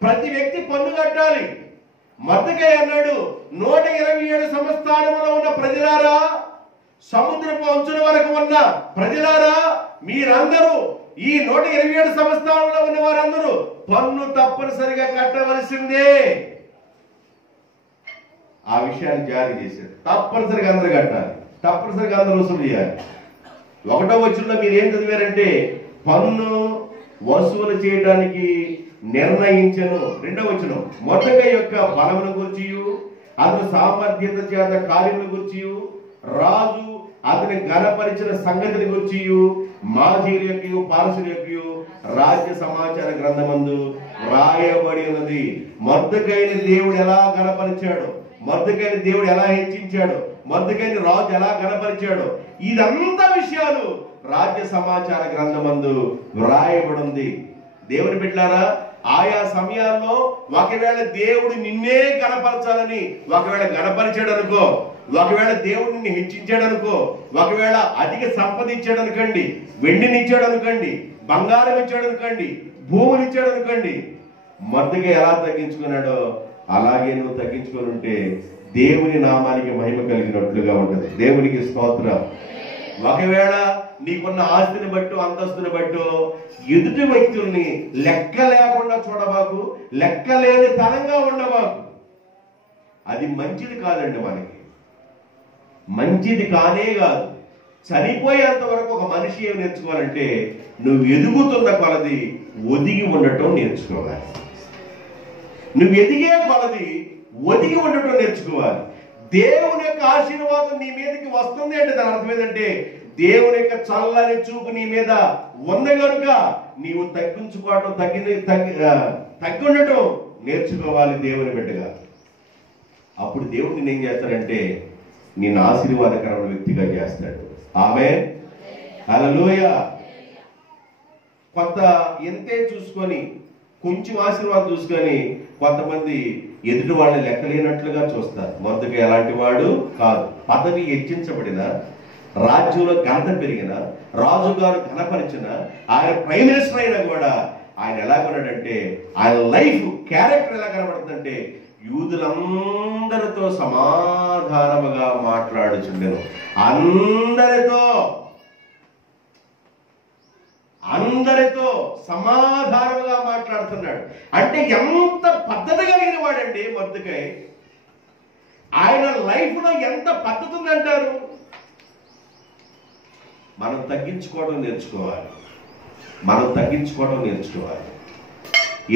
ప్రతి వ్యక్తి పన్ను కట్టాలి. మద్దకై అన్నాడు, 127 సంస్థానములో ఉన్న ప్రజలారా, సముద్రపు అంచుల వరకు ఉన్న ప్రజలారా, మీరందరూ ఈ 127 సంస్థానంలో ఉన్న వారందరూ పన్ను తప్పనిసరిగా కట్టవలసిందే. ఆ విషయాన్ని జారీ చేశాడు. తప్పనిసరిగా అందరూ కట్టాలి, తప్పనిసరిగా అందరూ వసూలు చేయాలి. 1వ వచనంలో మీరు ఏం చదివారంటే, పన్ను వసూలు చేయడానికి నిర్ణయించను. 2వ వచనం, మొర్దెకై యొక్క బలమును గురించి, అతని సామర్థ్యత చేత కార్యముల గురించి, రాజు అతని ఘనపరిచిన సంగతిని గురించి మాజీల యొక్క పారసుల యొక్క రాజ్య సమాచార గ్రంథమందు రాయబడి ఉన్నది. మొర్దెకైని దేవుడు ఎలా ఘనపరిచాడు, మొర్దెకైని దేవుడు ఎలా హెచ్చించాడు, మొర్దెకైని రాజు ఎలా ఘనపరిచాడు, ఇదంతా విషయాలు రాజ్య సమాచార గ్రంథమందు వ్రాయబడి ఉంది. దేవుని బిడ్డలారా, ఆయా సమయాల్లో ఒకవేళ దేవుడు నిన్నే గణపరచాలని ఒకవేళ గణపరిచాడు అనుకో, ఒకవేళ దేవుడు నిన్ను హెచ్చించాడు అనుకో, ఒకవేళ అధిక సంపద ఇచ్చాడు అనుకోండి, వెండిని ఇచ్చాడు అనుకోండి, బంగారం ఇచ్చాడు అనుకోండి, భూములు ఇచ్చాడు అనుకోండి, మొర్దెకై ఎలా తగ్గించుకున్నాడో అలాగే నువ్వు తగ్గించుకొని ఉంటే దేవుని నామానికి మహిమ కలిగినట్లుగా ఉంటుంది. దేవునికి స్తోత్రం. ఒకవేళ నీకున్న ఆస్తిని బట్టు అంతస్తుని బట్టు ఎదుటి వ్యక్తుల్ని లెక్క లేకుండా చూడబాకు, లెక్క లేని తనంగా ఉండబాకు. అది మంచిది కాదండి, మనకి మంచిది కానే కాదు. చనిపోయేంత వరకు ఒక మనిషి ఏం నేర్చుకోవాలంటే నువ్వు ఎదుగుతున్న కొలది ఒదిగి ఉండటం నేర్చుకోవాలి. నువ్వు ఎదిగే కొలది ఒదిగి ఉండటం నేర్చుకోవాలి. దేవుని యొక్క ఆశీర్వాదం నీ మీదకి వస్తుంది అంటే దాని అర్థం ఏంటంటే దేవుని యొక్క చల్లని చూపు నీ మీద ఉంది కనుక నీవు తగ్గించుకోవటం తగ్గి ఉండటం నేర్చుకోవాలి దేవుని బిడ్డగా. అప్పుడు దేవుడు నిన్ను ఏం చేస్తాడంటే నిన్ను ఆశీర్వాదకరమైన వ్యక్తిగా చేస్తాడు. ఆమేన్, హల్లెలూయా. కొంత ఎంతే చూసుకొని కొంచెం ఆశీర్వాదం చూసుకొని కొంతమంది ఎదుటి వాళ్ళని లెక్కలేనట్లుగా చూస్తారు. మొర్దెకై ఎలాంటి వాడు కాదు. పదవి హెచ్చించబడిన, రాజ్యంలో ఘనత పెరిగిన, రాజుగారు ఘనపరిచిన, ఆయన ప్రైమ్ మినిస్టర్ అయినా కూడా ఆయన ఎలా కొన్నాడంటే ఆయన లైఫ్ క్యారెక్టర్ ఎలా కనబడుతుందంటే యూదులందరితో సమాధానముగా మాట్లాడుచుండెను. అందరితో సమాధానముగా మాట్లాడుతున్నాడు. అంటే ఎంత పద్ధతి కలిగిన వాడండి మొర్దెకై. ఆయన లైఫ్ లో ఎంత పద్ధతి ఉందంటారు. మనం తగ్గించుకోవడం నేర్చుకోవాలి.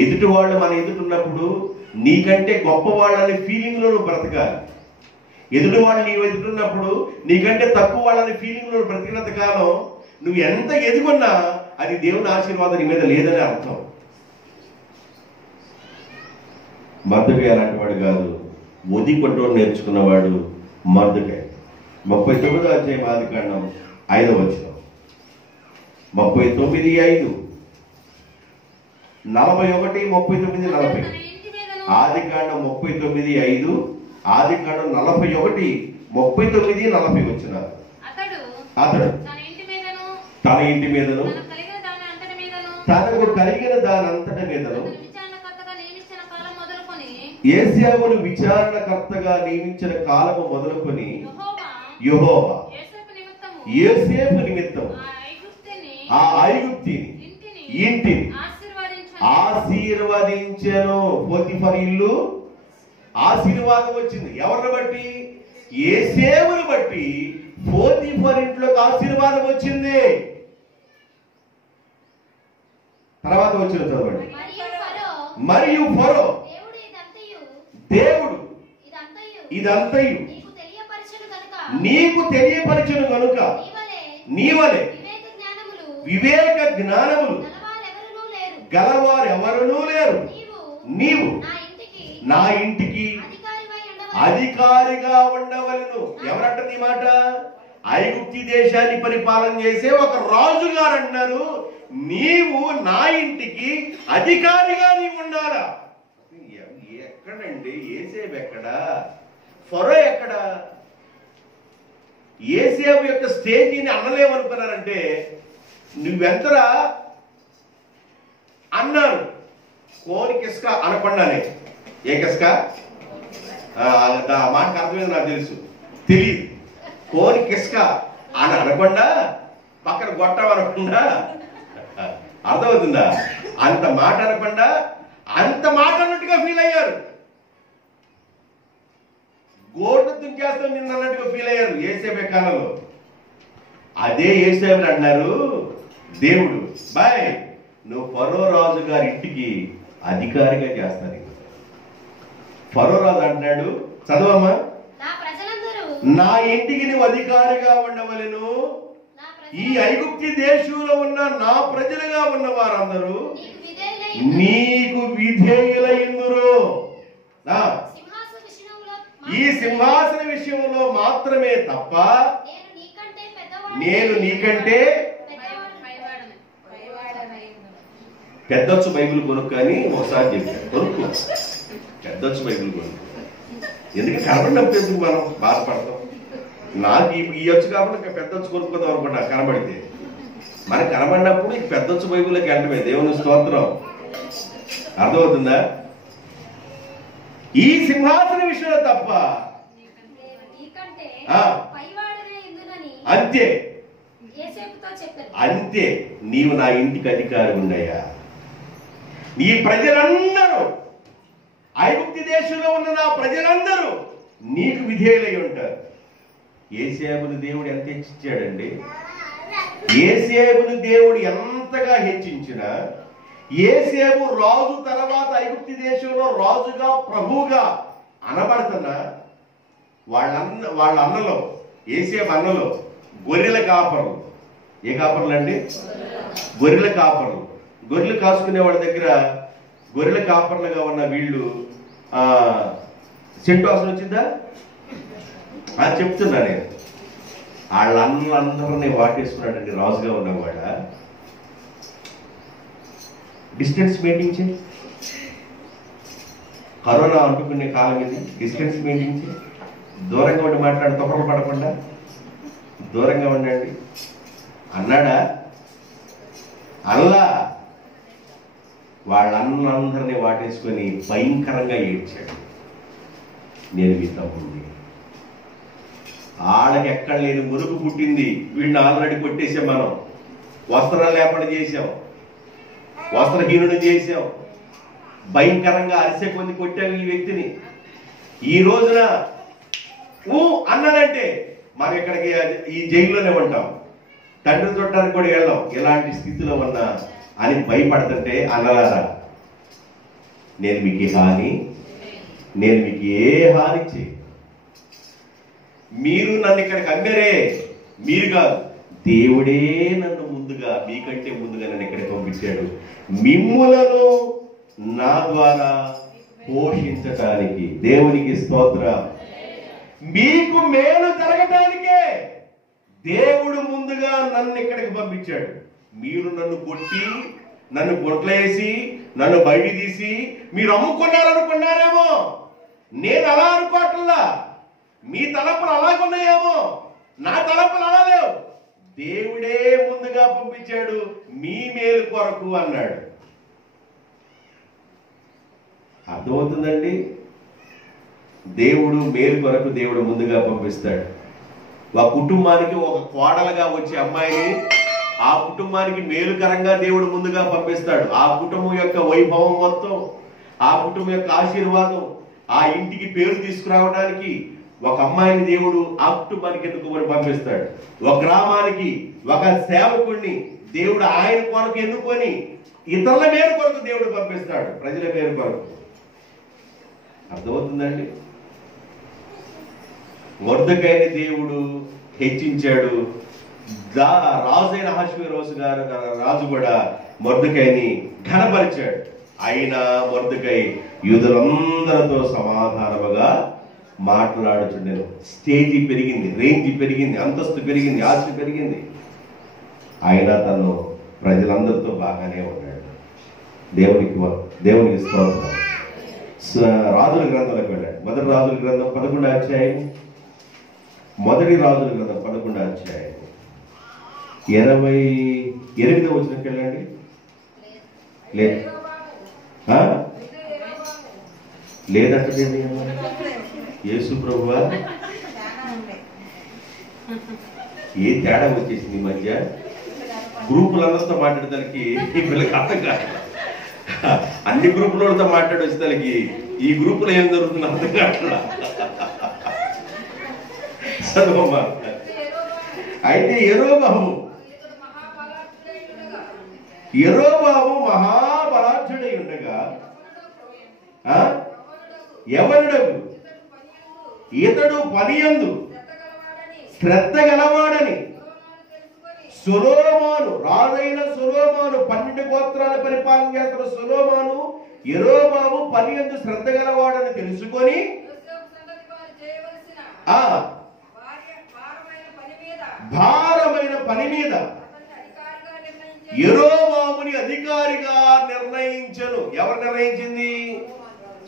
ఎదుటి వాళ్ళు మన ఎదుటిన్నప్పుడు నీకంటే గొప్ప వాళ్ళని ఫీలింగ్ లో నువ్వు బ్రతకాలి. ఎదుటి వాళ్ళు నీవు ఎదుటిన్నప్పుడు నీకంటే తక్కువ వాళ్ళని ఫీలింగ్ లో బ్రతికినంత కాలం నువ్వు ఎంత ఎదుగున్నా అది దేవుని ఆశీర్వాదం నీ మీద లేదని అర్థం. మొర్దెకై అలాంటి వాడు కాదు, ఒదిగొట్టడం నేర్చుకున్నవాడు మొర్దెకై. 39వ అధ్యాయం ఆదికాండం 5వ వచనం. 39:5, 41, 39, 40. ఆదికాండం 39:5, ఆదికాండం 41, 39, 40 వచనాలు. అతడు తన ఇంటి మీదను తనకు కలిగిన దానంతటి మీదను యేసేపును విచారణకర్తగా నియమించిన కాలము మొదలుకొని యెహోవా యేసేపు నిమిత్తం ఆ ఐగుప్తిని ఇంటిని ఆశీర్వదించెను. పోతీఫరు ఇల్లు ఆశీర్వాదం వచ్చింది. ఎవరిని బట్టి? యేసేపుని బట్టి పోతీఫరు ఇంట్లోకి ఆశీర్వాదం వచ్చింది. తర్వాత వచ్చిన చదవండి. మరియు ఫరో దేవుడు ఇదంతయు నీకు తెలియపరచును కనుక నీవలే వివేక జ్ఞానములు గలవారెవరునూ లేరు. నీవు నా ఇంటికి అధికారిగా ఉండవలను. ఎవరంటారు ఈ మాట? ఐగుప్తి దేశాన్ని పరిపాలన చేసే ఒక రాజుగారు అన్నారు, నీవు నా ఇంటికి అధికారిగా నీవు ఉండాలా. ఎక్కడండి యేసేపు? ఎక్కడా? ఫరో ఎక్కడా? యేసేపు యొక్క స్టేజీని అన్నలేమనుకున్నారంటే నువ్వెంతరా అన్నారు. కోని కిస్క అనకుండానే. ఏ కిస్క? మాటకు అర్థమైంది నాకు తెలియదు. కోని కిస్క అని అనకుండా పక్కన గొట్టం అనకుండా అర్థమవుతుందా? అంత మాట అనకుండా అంత మాట అన్నట్టుగా ఫీల్ అయ్యారు. గోడ తుంచేస్తాం నిన్న అన్నట్టుగా ఫీల్ అయ్యారు యేసేపు కాలంలో. అదే యేసేపుని అన్నారు దేవుడు, బాయ్ నువ్వు ఫరో రాజు గారి ఇంటికి అధికారిగా చేస్తాను. ఫరో రాజు అంటున్నాడు, చదవమ్మా. నా ఇంటికి నువ్వు అధికారిగా ఉండవలెను. ఈ ఐగుప్తి దేశంలో ఉన్న నా ప్రజలుగా ఉన్న వారందరూ నీకు విధేయులైందురు. ఈ సింహాసన విషయంలో మాత్రమే తప్ప నేను నీకంటే పెద్దొచ్చు బైబిల్ కొనుక్కని ఒకసారి చెప్పాను. కొనుక్కో, పెద్దొచ్చు బైబిల్ కొనుక్కో. ఎందుకంటే కనబడినప్పుడు ఎందుకు మనం బాధపడతాం? నాకు ఈ వచ్చు కాబట్టి పెద్దొచ్చు కొనుక్కుందాం అనుకుంటా. కనబడితే మనకు కనబడినప్పుడు ఈ పెద్దొచ్చు బైబిల్లోకి వెళ్ళటమే. దేవుని స్తోత్రం. అర్థమవుతుందా? ఈ సింహాసన విషయంలో తప్ప అంతే అంతే. నీవు నా ఇంటికి అధికారి ఉండయా. నీ ప్రజలందరూ, ఐగుప్తు దేశంలో ఉన్న నా ప్రజలందరూ నీకు విధేయులై ఉంటారు. యేసేపును దేవుడు ఎంత హెచ్చించాడండి. యేసేపును దేవుడు ఎంతగా హెచ్చించినా, యేసేపు రాజు తర్వాత ఐగుప్తు దేశంలో రాజుగా ప్రభువుగా అనబడుతున్నా వాళ్ళ అన్నలో, యేసేపు అన్నలో గొర్రెల కాపరులు. ఏ కాపర్లు అండి? గొర్రెల కాపర్లు. గొర్రెలు కాసుకునే వాళ్ళ దగ్గర గొర్రెల కాపర్లుగా ఉన్న వీళ్ళు సెంటు వాసన వచ్చిందా? చెప్తున్నా నేను. వాళ్ళందరినీ వాటేసుకున్నాడండి రాజుగా ఉన్నవాడ. డిస్టెన్స్ మెయింటైన్ చేయి. కరోనా అంటుకునే కాలం ఇది. డిస్టెన్స్ మెయింటైన్ చేయి. దూరంగా ఉండి మాట్లాడి తొక్కలు పడకుండా దూరంగా ఉండండి అన్నాడా? అల్లా వాళ్ళందరినీ వాటేసుకొని భయంకరంగా ఏడ్చాడు. నేను మీ తమ్ముడిని, ఆడకి ఎక్కడ లేని మురుగు పుట్టింది. వీడిని ఆల్రెడీ కొట్టేసాం, మనం వస్త్రాలు లేకుండా చేసాం, వస్త్రహీనుడు చేసాం, భయంకరంగా అరిసె కొంది కొట్టాం ఈ వ్యక్తిని. ఈ రోజున అన్నాడంటే మనం ఇక్కడికి ఈ జైల్లోనే ఉంటాం, తండ్రి చుట్టానికి కూడా వెళ్ళాం. ఇలాంటి స్థితిలో ఉన్నా అని భయపడుతుంటే, అన్నలారా నేను మీకు ఏ హాని చేయ. మీరు నన్ను ఇక్కడికి అమ్మారే, మీరు కాదు, దేవుడే నన్ను ముందుగా, మీకంటే ముందుగా నన్ను ఇక్కడికి పంపించాడు, మిమ్ములను నా ద్వారా పోషించటానికి. దేవునికి స్తోత్రం. మీకు మేలు జరగటానికే దేవుడు ముందుగా నన్ను ఇక్కడికి పంపించాడు. మీరు నన్ను కొట్టి, నన్ను గొడ్లేసి, నన్ను బయట తీసి మీరు అమ్ముకున్నారనుకున్నారేమో. నేను అలా అనుకోవట్లా. మీ తలపులు అలాగున్నాయేమో, నా తలపులు అలా లేవు. దేవుడే ముందుగా పంపించాడు మీ మేలు కొరకు అన్నాడు. అర్థమవుతుందండి? దేవుడు మేలు కొరకు దేవుడు ముందుగా పంపిస్తాడు. ఒక కుటుంబానికి ఒక కోడలుగా వచ్చే అమ్మాయిని ఆ కుటుంబానికి మేలుకరంగా దేవుడు ముందుగా పంపిస్తాడు. ఆ కుటుంబం యొక్క వైభవం మొత్తం, ఆ కుటుంబం యొక్క ఆశీర్వాదం, ఆ ఇంటికి పేరు తీసుకురావడానికి ఒక అమ్మాయిని దేవుడు ఆ కుటుంబానికి ఎన్నుకోమని పంపిస్తాడు. ఒక గ్రామానికి ఒక సేవకుడిని దేవుడు ఆయన కొరకు ఎన్నుకొని ఇతరుల మేలు కొరకు దేవుడు పంపిస్తాడు, ప్రజల మేలు కొరకు. అర్థమవుతుందండి? మొర్దెకైని దేవుడు హెచ్చించాడు. రాజైన అహష్వేరోషు గారు రాజు కూడా మొర్దెకైని ఘనపరిచాడు. అయినా మొర్దెకై యూదులందరితో సమాధానముగా మాట్లాడుచుండెను. స్టేజీ పెరిగింది, రేంజ్ పెరిగింది, అంతస్తు పెరిగింది, ఆస్తి పెరిగింది. అయినా తను ప్రజలందరితో బాగానే ఉన్నాడు. దేవునికి స్తోత్రం. రాజుల గ్రంథంలోకి వెళ్ళాడు. మొదటి రాజుల గ్రంథం 11వ అధ్యాయం, మొదటి రాజుల గ్రంథం 11వ అధ్యాయం 28వ వచనంకి వెళ్ళండి. లేదంటే యేసు ప్రభువా, ఏ తేడా వచ్చేసింది ఈ మధ్య? గ్రూపులందరితో మాట్లాడేదానికి ఈ పిల్లకి అర్థం కాదు. అన్ని గ్రూపులతో మాట్లాడేదానికి ఈ గ్రూపులో ఏం జరుగుతుందో అర్థం కావట్లా. చదువమ్మా. అయితే యెరోబాము మహాబలాఢ్యుడై ఉండగా ఎవరుడగు ఇతడు పనియందు శ్రద్ధ గలవాడని సొలొమోను, రాజైన సొలొమోను, 12 గోత్రాల పరిపాలన చేస్తున్న సొలొమోను యెరోబాము పనియందు శ్రద్ధ గలవాడని తెలుసుకొని భారమైన పని మీద యెరోబాముని అధికారిగా నిర్ణయించను. ఎవరు నిర్ణయించింది?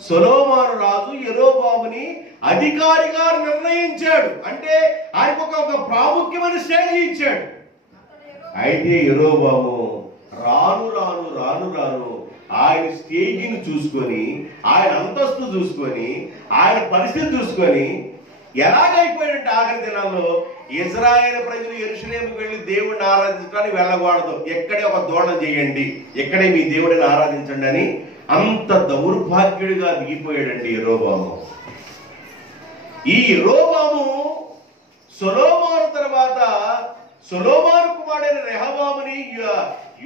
సొలొమోను రాజు యెరోబాముని అధికారిగా నిర్ణయించాడు. అంటే ఆయనకు ఒక ప్రాముఖ్యమైన స్టేజ్ ఇచ్చాడు. అయితే యెరోబాము రాను రాను ఆయన స్టేజిని చూసుకొని, ఆయన అంతస్తు చూసుకొని, ఆయన పరిస్థితి చూసుకొని ఎలాగైపోయాడంటే ఆఖరి దినాల్లో ఇజ్రాయేలు ప్రజలు యెరూషలేముకు వెళ్ళి దేవుడిని ఆరాధించడానికి వెళ్ళకూడదు, ఎక్కడే ఒక దోళన చేయండి, ఎక్కడే మీ దేవుడిని ఆరాధించండి అని అంత దౌర్భాగ్యుడిగా దిగిపోయాడండి యెరోబాము. ఈ యెరోబాము సొలొమోను తర్వాత సొలొమోను కుమారుడైన రెహబాముని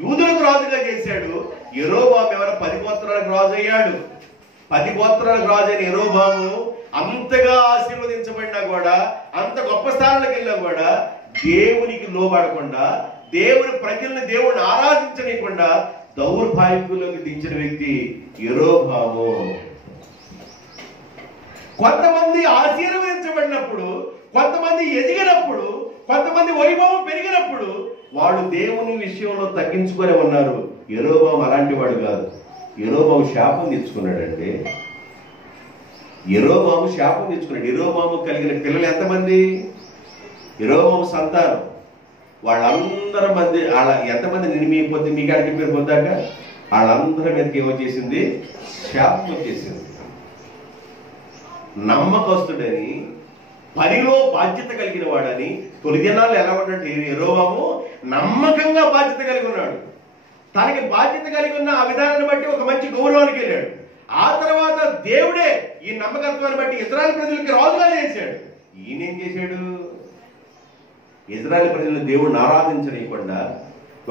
యూదులకు రాజుగా చేశాడు. యెరోబాము ఎవరు 10 గోత్రాలకు రాజు అయ్యాడు. 10 గోత్రాలకు రాజు అయిన యెరోబాము అంతగా ఆశీర్వదించబడినా కూడా, అంత గొప్ప స్థానాలకు వెళ్ళినా కూడా దేవునికి లోబడకుండా, దేవుని ప్రజల్ని దేవుడిని ఆరాధించనీయకుండా దౌర్భాగ్యంలోకి దించిన వ్యక్తి యెరోబాము. కొంతమంది ఆశీర్వదించబడినప్పుడు, కొంతమంది ఎదిగినప్పుడు, కొంతమంది వైభవం పెరిగినప్పుడు వాళ్ళు దేవుని విషయంలో తగ్గించుకొని ఉన్నారు. యెరోబాము అలాంటి వాడు కాదు. యెరోబాము శాపం తెచ్చుకున్నాడంటే, యెరోబాము శాపం తెచ్చుకున్నాడు. యెరోబాము కలిగిన పిల్లలు ఎంతమంది? యెరోబాము సంతానం వాళ్ళందరి మంది, వాళ్ళ ఎంతమంది నిలిమిపోతే మీకు అడిగి పేరు పొందాక వాళ్ళందరి మీదకి ఏమొచ్చేసింది? శాపం వచ్చేసింది. నమ్మకస్తుడని, పనిలో బాధ్యత కలిగిన వాడని, తొలి దినాలు ఎలా ఉన్నట్టు యెరోబాము నమ్మకంగా బాధ్యత కలిగి ఉన్నాడు. తనకి బాధ్యత కలిగి ఉన్న ఆ విధానాన్ని బట్టి ఒక మంచి గౌరవానికి వెళ్ళాడు. ఆ తర్వాత దేవుడే ఈ నమ్మకత్వాన్ని బట్టి ఇజ్రాయేల్ ప్రజలకి రాజుగా చేశాడు. ఈయనేం చేశాడు? ఇజ్రాయేల్ ప్రజలను దేవుడిని ఆరాధించనీయకుండా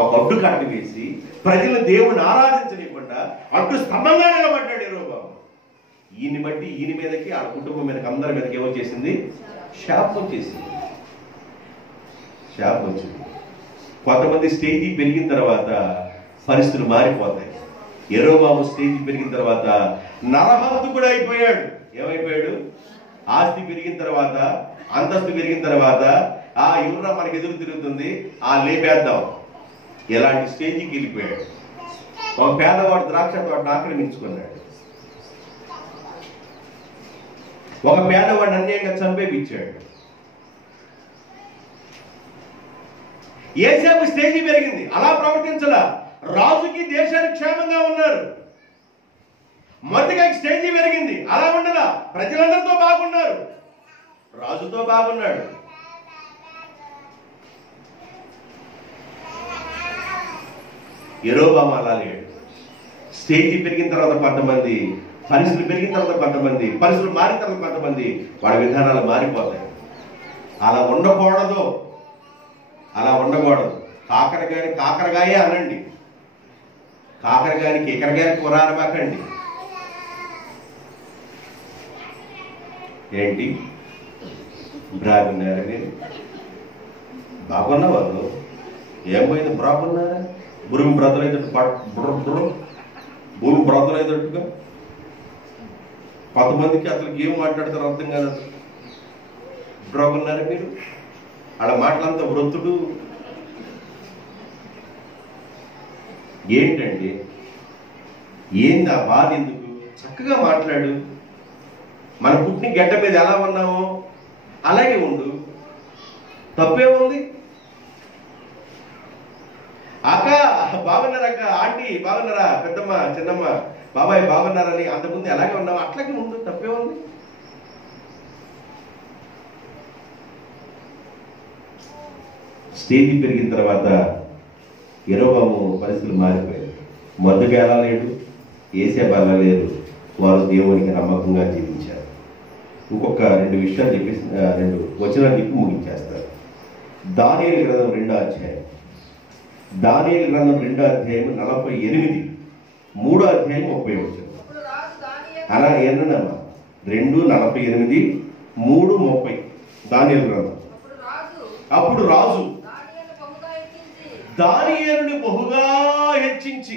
ఒక అడ్డు కట్టు వేసి, ప్రజలను దేవుడిని ఆరాధించనీయకుండా అడ్డు స్తంభంగా నిలబడ్డాడు యెరోబాము. ఈయన్ని బట్టి ఈయన మీదకి, ఆ కుటుంబం మీదకి, అందరి మీదకి ఏమొచ్చేసింది? శాపం వచ్చేసింది. శాపం వచ్చింది. కొంతమంది స్టేజీ పెరిగిన తర్వాత పరిస్థితులు మారిపోతాయి. యెరోబాము స్టేజీ పెరిగిన తర్వాత నరహంతకుడు అయిపోయాడు. ఏమైపోయాడు? ఆస్తి పెరిగిన తర్వాత, అంతస్తు పెరిగిన తర్వాత ఎవరురా మనకి ఎదురు తిరుగుతుంది, లేపేద్దాం, ఎలాంటి స్టేజీకి వెళ్ళిపోయాడు. ఒక పేదవాడు ద్రాక్ష తోటను ఆక్రమించుకున్నాడు. ఒక పేదవాడిని అన్యాయంగా చంపేపిచ్చాడు. ఏసేపు స్టేజీ పెరిగింది, అలా ప్రవర్తించలా. రాజుకి దేశానికి క్షేమంగా ఉన్నారు. మొదటిగా స్టేజీ పెరిగింది, అలా ఉండదా. ప్రజలందరితో బాగున్నారు, రాజుతో బాగున్నాడు. యెరోబాము అలా లేడు. స్టేజీ పెరిగిన తర్వాత కొంతమంది, పరిస్థితులు పెరిగిన తర్వాత కొంతమంది, పరిస్థితులు మారిన తర్వాత కొంతమంది, వాళ్ళ విధానాలు మారిపోతాయి. అలా ఉండకూడదు, అలా ఉండకూడదు. కాకరగాయని కాకరగాయే అనండి, కాకరగాయని కేకరగాయని కూర అనమాకండి. ఏంటి బాగున్నారా మీరు? బాగున్న వాళ్ళు ఏమైంది? బాగున్నారా? భూమి బ్రతలైనట్టు భూమి బ్రతలైనట్టుగా కొంతమందికి అసలు ఏం మాట్లాడతారు అర్థం కాదు. బాగున్నారా మీరు? అలా మాటలంతా వృత్తుడు. ఏంటండి? ఏంది ఆ బాధ? ఎందుకు? చక్కగా మాట్లాడు. మన పుట్టిన గడ్డ మీద ఎలా ఉన్నామో అలాగే ఉండు, తప్పేముంది? అక్క బాగున్నారా? అక్క, ఆంటీ బాగున్నారా? పెద్దమ్మ, చిన్నమ్మ, బాబాయ్ బాగున్నారని అంతకుముందు ఎలాగే ఉన్నావు అట్లాగే ఉండు, తప్పేముంది? స్టేజీ పెరిగిన తర్వాత యెరోబాము పరిస్థితులు మారిపోయాయి. మొదటిగా ఎలా లేడు, ఏసేపు ఎలా లేరు. వారు దేవునికి నమ్మకంగా జీవించారు. ఇంకొక 2 విషయాలు చెప్పి 2 వచనాలు చెప్పి ముగించేస్తారు. దానియేలు గ్రంథం 2వ అధ్యాయం, దానియేలు గ్రంథం 2వ అధ్యాయం 48, 3వ అధ్యాయం 30 వచనం. అలా ఏనమ్మా 2:48, 3:30 దానియేలు గ్రంథం. అప్పుడు రాజు దానియేలుని బహుగా హెచ్చించి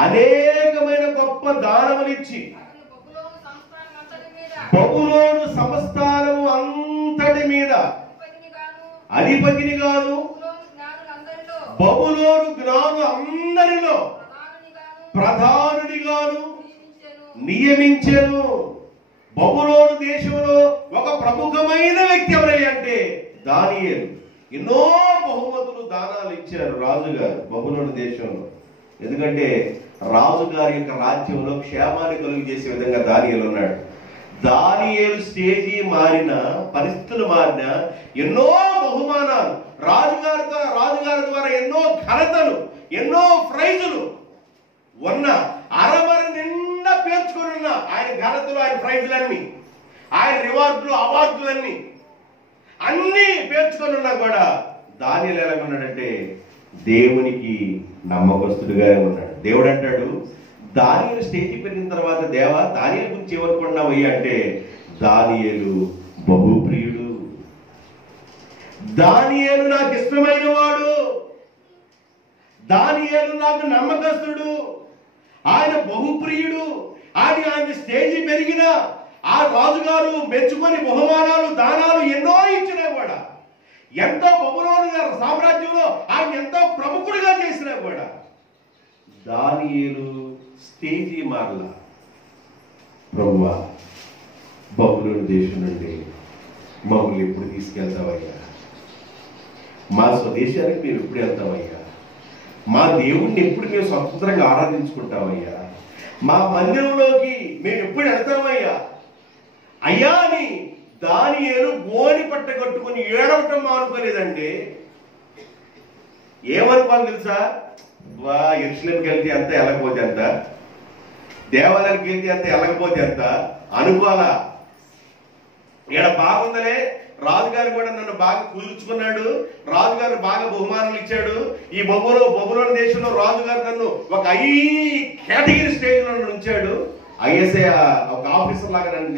అనేకమైన గొప్ప దానములిచ్చి బబులోను సంస్థానము అంతటి మీద అధిపతిని గాను, బబులోను జ్ఞాను అందరిలో ప్రధానుని గాను నియమించెను. బబులోను దేశంలో ఒక ప్రముఖమైన వ్యక్తి ఎవరంటే దానియేలు. ఎన్నో బహుమతులు, దానాలు ఇచ్చారు రాజుగారు బబులోను దేశంలో. ఎందుకంటే రాజుగారి యొక్క రాజ్యంలో క్షేమాన్ని కలుగు చేసే విధంగా దానియేలు ఉన్నాడు. దానియేలు స్టేజీ మారిన, పరిస్థితులు మారిన, ఎన్నో బహుమానాలు, రాజుగారి ద్వారా ఎన్నో ఘనతలు, ఎన్నో ప్రైజులు ఉన్న, అరమర నిండా పేర్చుకుని ఉన్న ఆయన ఘనతలు, ఆయన ప్రైజులన్నీ, ఆయన రివార్డులు, అవార్డులన్నీ అన్నీ పేర్చుకొని ఉన్నా కూడా దానియేలు ఎలా ఉన్నాడంటే దేవునికి నమ్మకస్తుడిగానే ఉన్నాడు. దేవుడు అంటాడు, దానియేలు స్టేజీ పెరిగిన తర్వాత, దేవా దానియేలు గురించి ఏమనుకున్నావయ్యా అంటే, దానియేలు బహుప్రియుడు, దానియేలు నాకు ఇష్టమైన వాడు, దానియేలు నాకు నమ్మకస్తుడు, ఆయన బహుప్రియుడు. ఆయన స్టేజీ పెరిగిన ఆ రాజుగారు మెచ్చుకొని బహుమానాలు, దానాలు ఎన్నో ఇచ్చినా కూడా, ఎంతో బబులోను సామ్రాజ్యంలో ఆయన ఎంతో ప్రముఖుడిగా చేసినా కూడా దానియేలు స్టేజీ మారల. ప్రభువా, బబులోను దేశం నుండి మమ్మల్ని ఎప్పుడు తీసుకెళ్తావయ్యా? మా స్వదేశానికి మేము ఎప్పుడు వెళ్తామయ్యా? మా దేవుణ్ణి ఎప్పుడు మేము స్వతంత్రంగా ఆరాధించుకుంటామయ్యా? మా మందిరంలోకి మేము ఎప్పుడు వెళ్తామయ్యా అయ్యా అని దానియేలు గోని పట్ట కట్టుకుని ఏడవటం మానుకోలేదండి. ఏమనుకోవాలి తెలుసా? యెరూషలేముకి వెళ్తే అంత, వెళ్ళకపోతే అంత, దేవాలయానికి వెళ్తే అంత, వెళ్ళకపోతే అంత అనుకోవాలా? ఈడ బాగుందలే, రాజుగారు కూడా నన్ను బాగా కుదుర్చుకున్నాడు, రాజుగారు బాగా బహుమానాలు ఇచ్చాడు, ఈ బబులోను దేశంలో రాజుగారు నన్ను ఒక కేటగిరీ స్టేజ్ లో ఉంచాడు, ఐఎస్ఐ ఒక ఆఫీసర్ లాగా నన్ను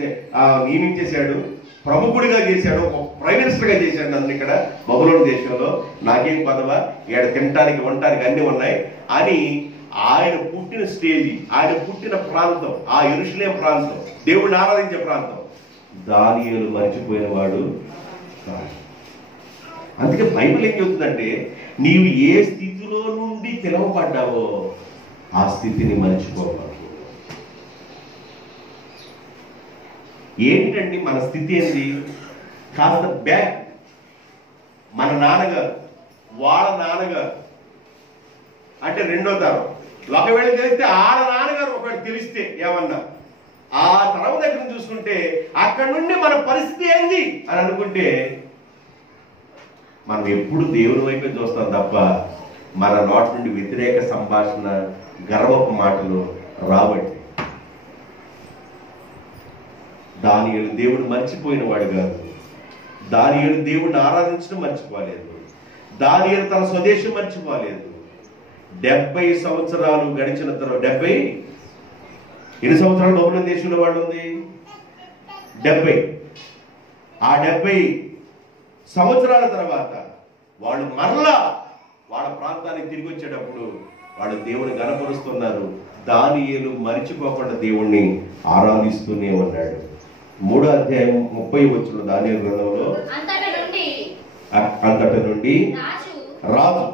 నియమించేశాడు, ప్రముఖుడిగా చేశాడు, ఒక ప్రైమ్ మినిస్టర్ గా చేశాడు నన్ను ఇక్కడ బబులోను దేశంలో, నాకేం పదవా, ఈడ తినటానికి ఉండటానికి అన్ని ఉన్నాయి అని ఆయన పుట్టిన స్టేజీ, ఆయన పుట్టిన ప్రాంతం, ఆ యెరూషలేము ప్రాంతం, దేవుడిని ఆరాధించే ప్రాంతం దానియేలు మర్చిపోయిన వాడు కాదు. అందుకే బైబిల్ ఏం చెబుతుందంటే, నీవు ఏ స్థితిలో నుండి పిలువబడ్డావో ఆ స్థితిని మర్చిపోవాలి. ఏంటండి మన స్థితి ఏంటి? కాస్త బ్యాక్, మన నాన్నగారు, వాళ్ళ నాన్నగారు అంటే రెండో తరం, ఒకవేళ తెలిస్తే వాళ్ళ నాన్నగారు ఒకవేళ తెలిస్తే ఏమన్నా, ఆ తరం దగ్గర చూసుకుంటే అక్కడ నుండి మన పరిస్థితి ఏంది అని అనుకుంటే మనం ఎప్పుడు దేవుని వైపే చూస్తాం తప్ప మన నోటి నుండి వ్యతిరేక సంభాషణ, గర్వపు మాటలు రాబట్టి. దానియేలు దేవుడు మర్చిపోయిన వాడు కాదు. దానియేలు దేవుడిని ఆరాధించడం మర్చిపోలేదు. దానియేలు తన స్వదేశం మర్చిపోలేదు. 70 సంవత్సరాలు గడిచిన తర్వాత, 70 ఎన్ని సంవత్సరాలు బబులోను దేశంలో వాళ్ళు ఉంది? 70. ఆ 70 సంవత్సరాల తర్వాత వాళ్ళు మరలా వాళ్ళ ప్రాంతానికి తిరిగి వచ్చేటప్పుడు వాళ్ళు దేవుని గణపరుస్తున్నారు. దానియేలు మరిచిపోకుండా దేవుణ్ణి ఆరాధిస్తూనే ఉన్నాడు. 3వ అధ్యాయం 30 వచనం దానియేలు గ్రంథంలో, అంతటి నుండి రాజు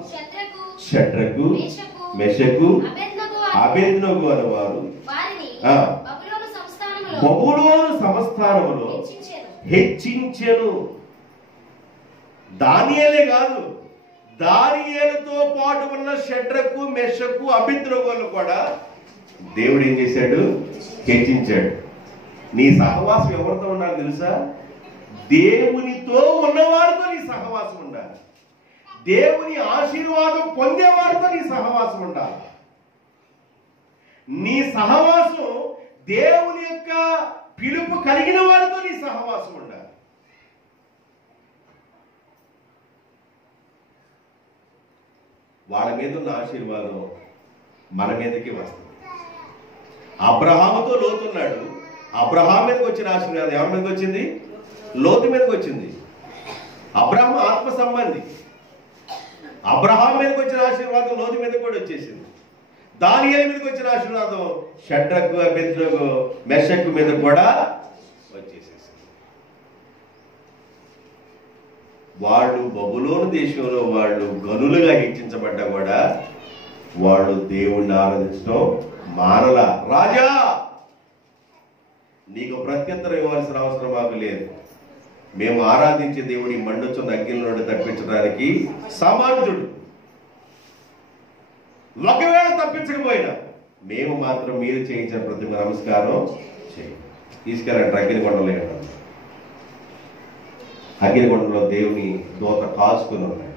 షద్రకు, మెషకు, అబేద్నెగో అనేవారు బబులోను సంస్థానములో హెచ్చించెను. దానియేలే కాదు, దానియేలుతో పాటు ఉన్న షడ్రకు, మెషకు, అబేద్నెగోలు కూడా దేవుడు ఏం చేశాడు? హెచ్చించాడు. నీ సహవాసం ఎవరితో ఉండాలి తెలుసా? దేవునితో ఉన్నవారితో నీ సహవాసం ఉండాలి. దేవుని ఆశీర్వాదం పొందేవారితో నీ సహవాసం ఉండాలి. నీ సహవాసం దేవుని యొక్క పిలుపు కలిగిన వారితో నీ సహవాసం ఉండాలి. వాళ్ళ మీద ఉన్న ఆశీర్వాదం మన మీదకి వస్తుంది. అబ్రహాముతో లోతున్నాడు, అబ్రహాం మీదకి వచ్చిన ఆశీర్వాదం ఎవరి మీదకి వచ్చింది? లోతు మీదకి వచ్చింది. అబ్రహాం ఆత్మ సంబంధి, అబ్రహాం మీదకి వచ్చిన ఆశీర్వాదం లోతు మీదకి కూడా వచ్చేసింది. దానియేలు మీదకి వచ్చిన ఆశీర్వాదం షడ్రకు, అబేద్నెగో, మెషకు మీద కూడా వచ్చేసేసింది. వాళ్ళు బబులోను దేశంలో వాళ్ళు గనులుగా హెచ్చించబడ్డా కూడా వాళ్ళు దేవుణ్ణి ఆరాధించడం మానల. రాజా, నీకు ప్రత్యుత్తరం ఇవ్వాల్సిన అవసరం మాకు లేదు. మేము ఆరాధించే దేవుడి మండుచున్న అగ్నిలో నుండి తప్పించడానికి సమర్థుడు. ఒకవేళ తప్పించకపోయినా మేము మాత్రం మీరు చేయించిన ప్రతి నమస్కారం చేయి. తీసుకెళ్ళండి అగ్నికొండలో. అగ్నికొండలో దేవుని దూత కాసుకొని ఉన్నాడు.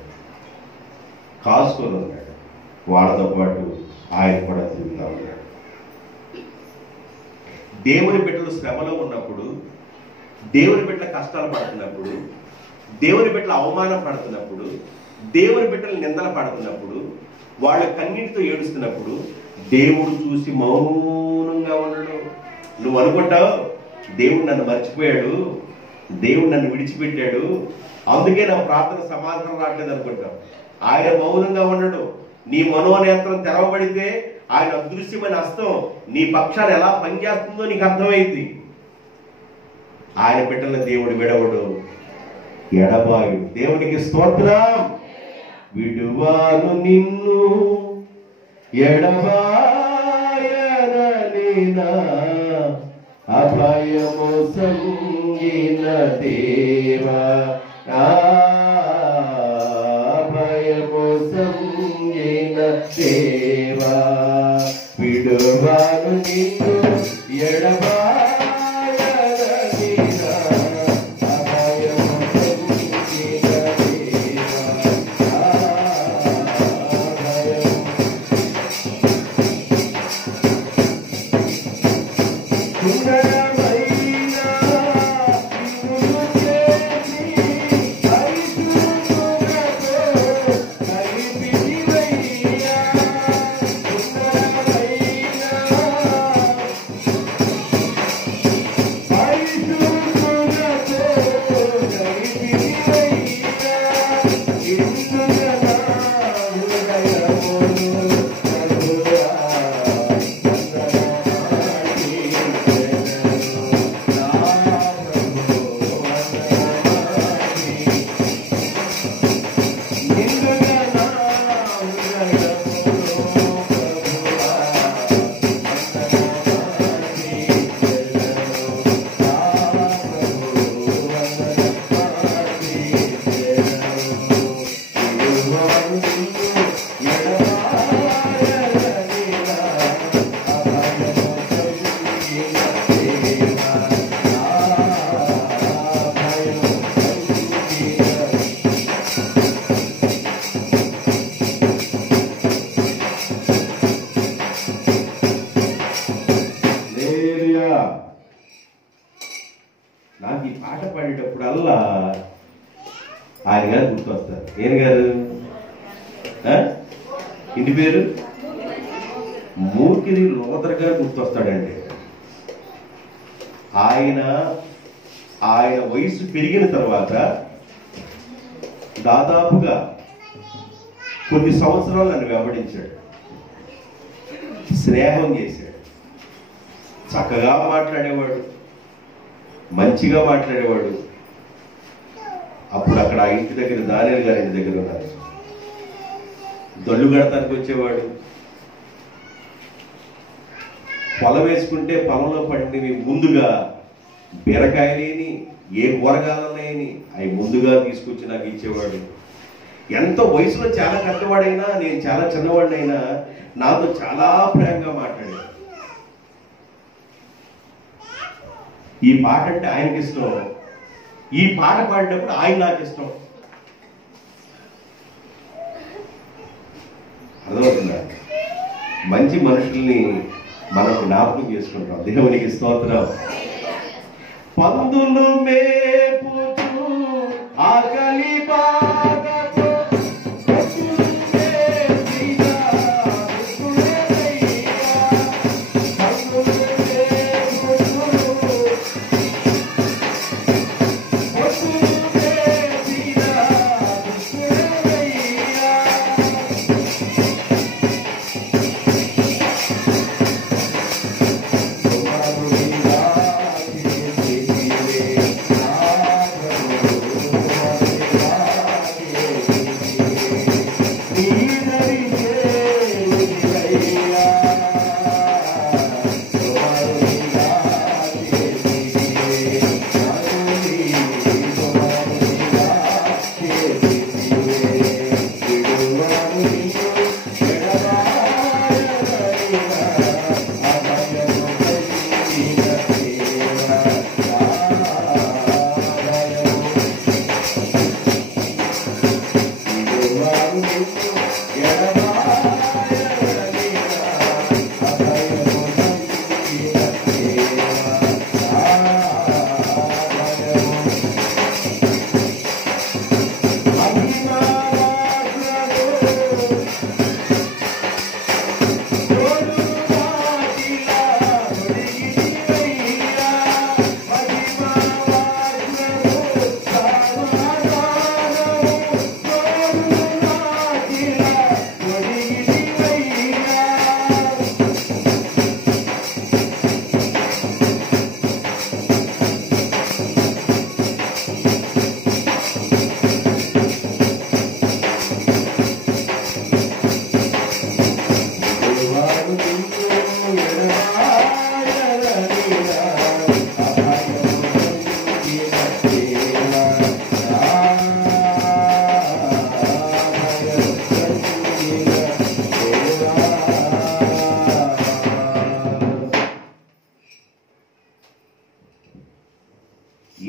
వాళ్ళతో పాటు ఆయన కూడా తిరుగుతూ ఉన్నాడు. దేవుని బిడ్డలు శ్రమలో ఉన్నప్పుడు, దేవుని బిడ్డల కష్టాలు పడుతున్నప్పుడు, దేవుని బిడ్డల అవమానం పడుతున్నప్పుడు, దేవుని బిడ్డలు నిందలు పడుతున్నప్పుడు, వాళ్ళ కన్నీటితో ఏడుస్తున్నప్పుడు దేవుడు చూసి మౌనంగా ఉండడు. నువ్వు అనుకుంటావు దేవుడు నన్ను మర్చిపోయాడు, దేవుడు నన్ను విడిచిపెట్టాడు, అందుకే నా ప్రార్థన సమాధానం రావట్లేదు అనుకుంటావు. ఆయన మౌనంగా ఉండడు. నీ మనోనేత్రం తెరవబడితే ఆయన అదృశ్యమైన హస్తం నీ పక్షాన్ని ఎలా పనిచేస్తుందో నీకు అర్థమైంది. ఆయన బిడ్డల దేవుడు విడవడు, ఎడబాయుడు. దేవునికి స్తోత్రం. విడువాను నిన్ను ఎడబాయననినా అభయము సంగిన దేవా, అభయము సంగిన దేవా, విడువాను నిన్ను ఎడబాయననినా అభయము సంగిన దేవా, నాకు ఈ పాట పాడేటప్పుడల్లా ఆయన గారు గుర్తొస్తారు. ఏం గారు? ఇంటి పేరు మూర్ఖిని లోదర్ గారు గుర్తొస్తాడండి. ఆయన వయసు పెరిగిన తర్వాత దాదాపుగా కొన్ని సంవత్సరాలు నన్ను వెంబడించాడు, స్నేహం చేశాడు, చక్కగా మాట్లాడేవాడు, మంచిగా మాట్లాడేవాడు. అప్పుడు అక్కడ ఆ ఇంటి దగ్గర దానియల్ గారి ఇంటి దగ్గర ఉన్నారు. దొల్లు గడతానికి వచ్చేవాడు. పొలం వేసుకుంటే పొలంలో పండినవి ముందుగా బీరకాయలేని ఏ కూరగాయలనేని అవి ముందుగా తీసుకొచ్చి నాకు ఇచ్చేవాడు. ఎంతో వయసులో చాలా పెద్దవాడైనా, నేను చాలా చిన్నవాడినైనా నాతో చాలా ప్రేమగా మాట్లాడాడు. ఈ పాట అంటే ఆయనకి ఇష్టం, ఈ పాట పాడినప్పుడు ఆయన నాకు ఇష్టం. అర్థమవుతుందా? మంచి మనుషుల్ని మనం జ్ఞాపకం చేసుకుంటాం. దేవునికి స్తోత్రం. పందులు మేపుచు ఆకలి బాధతో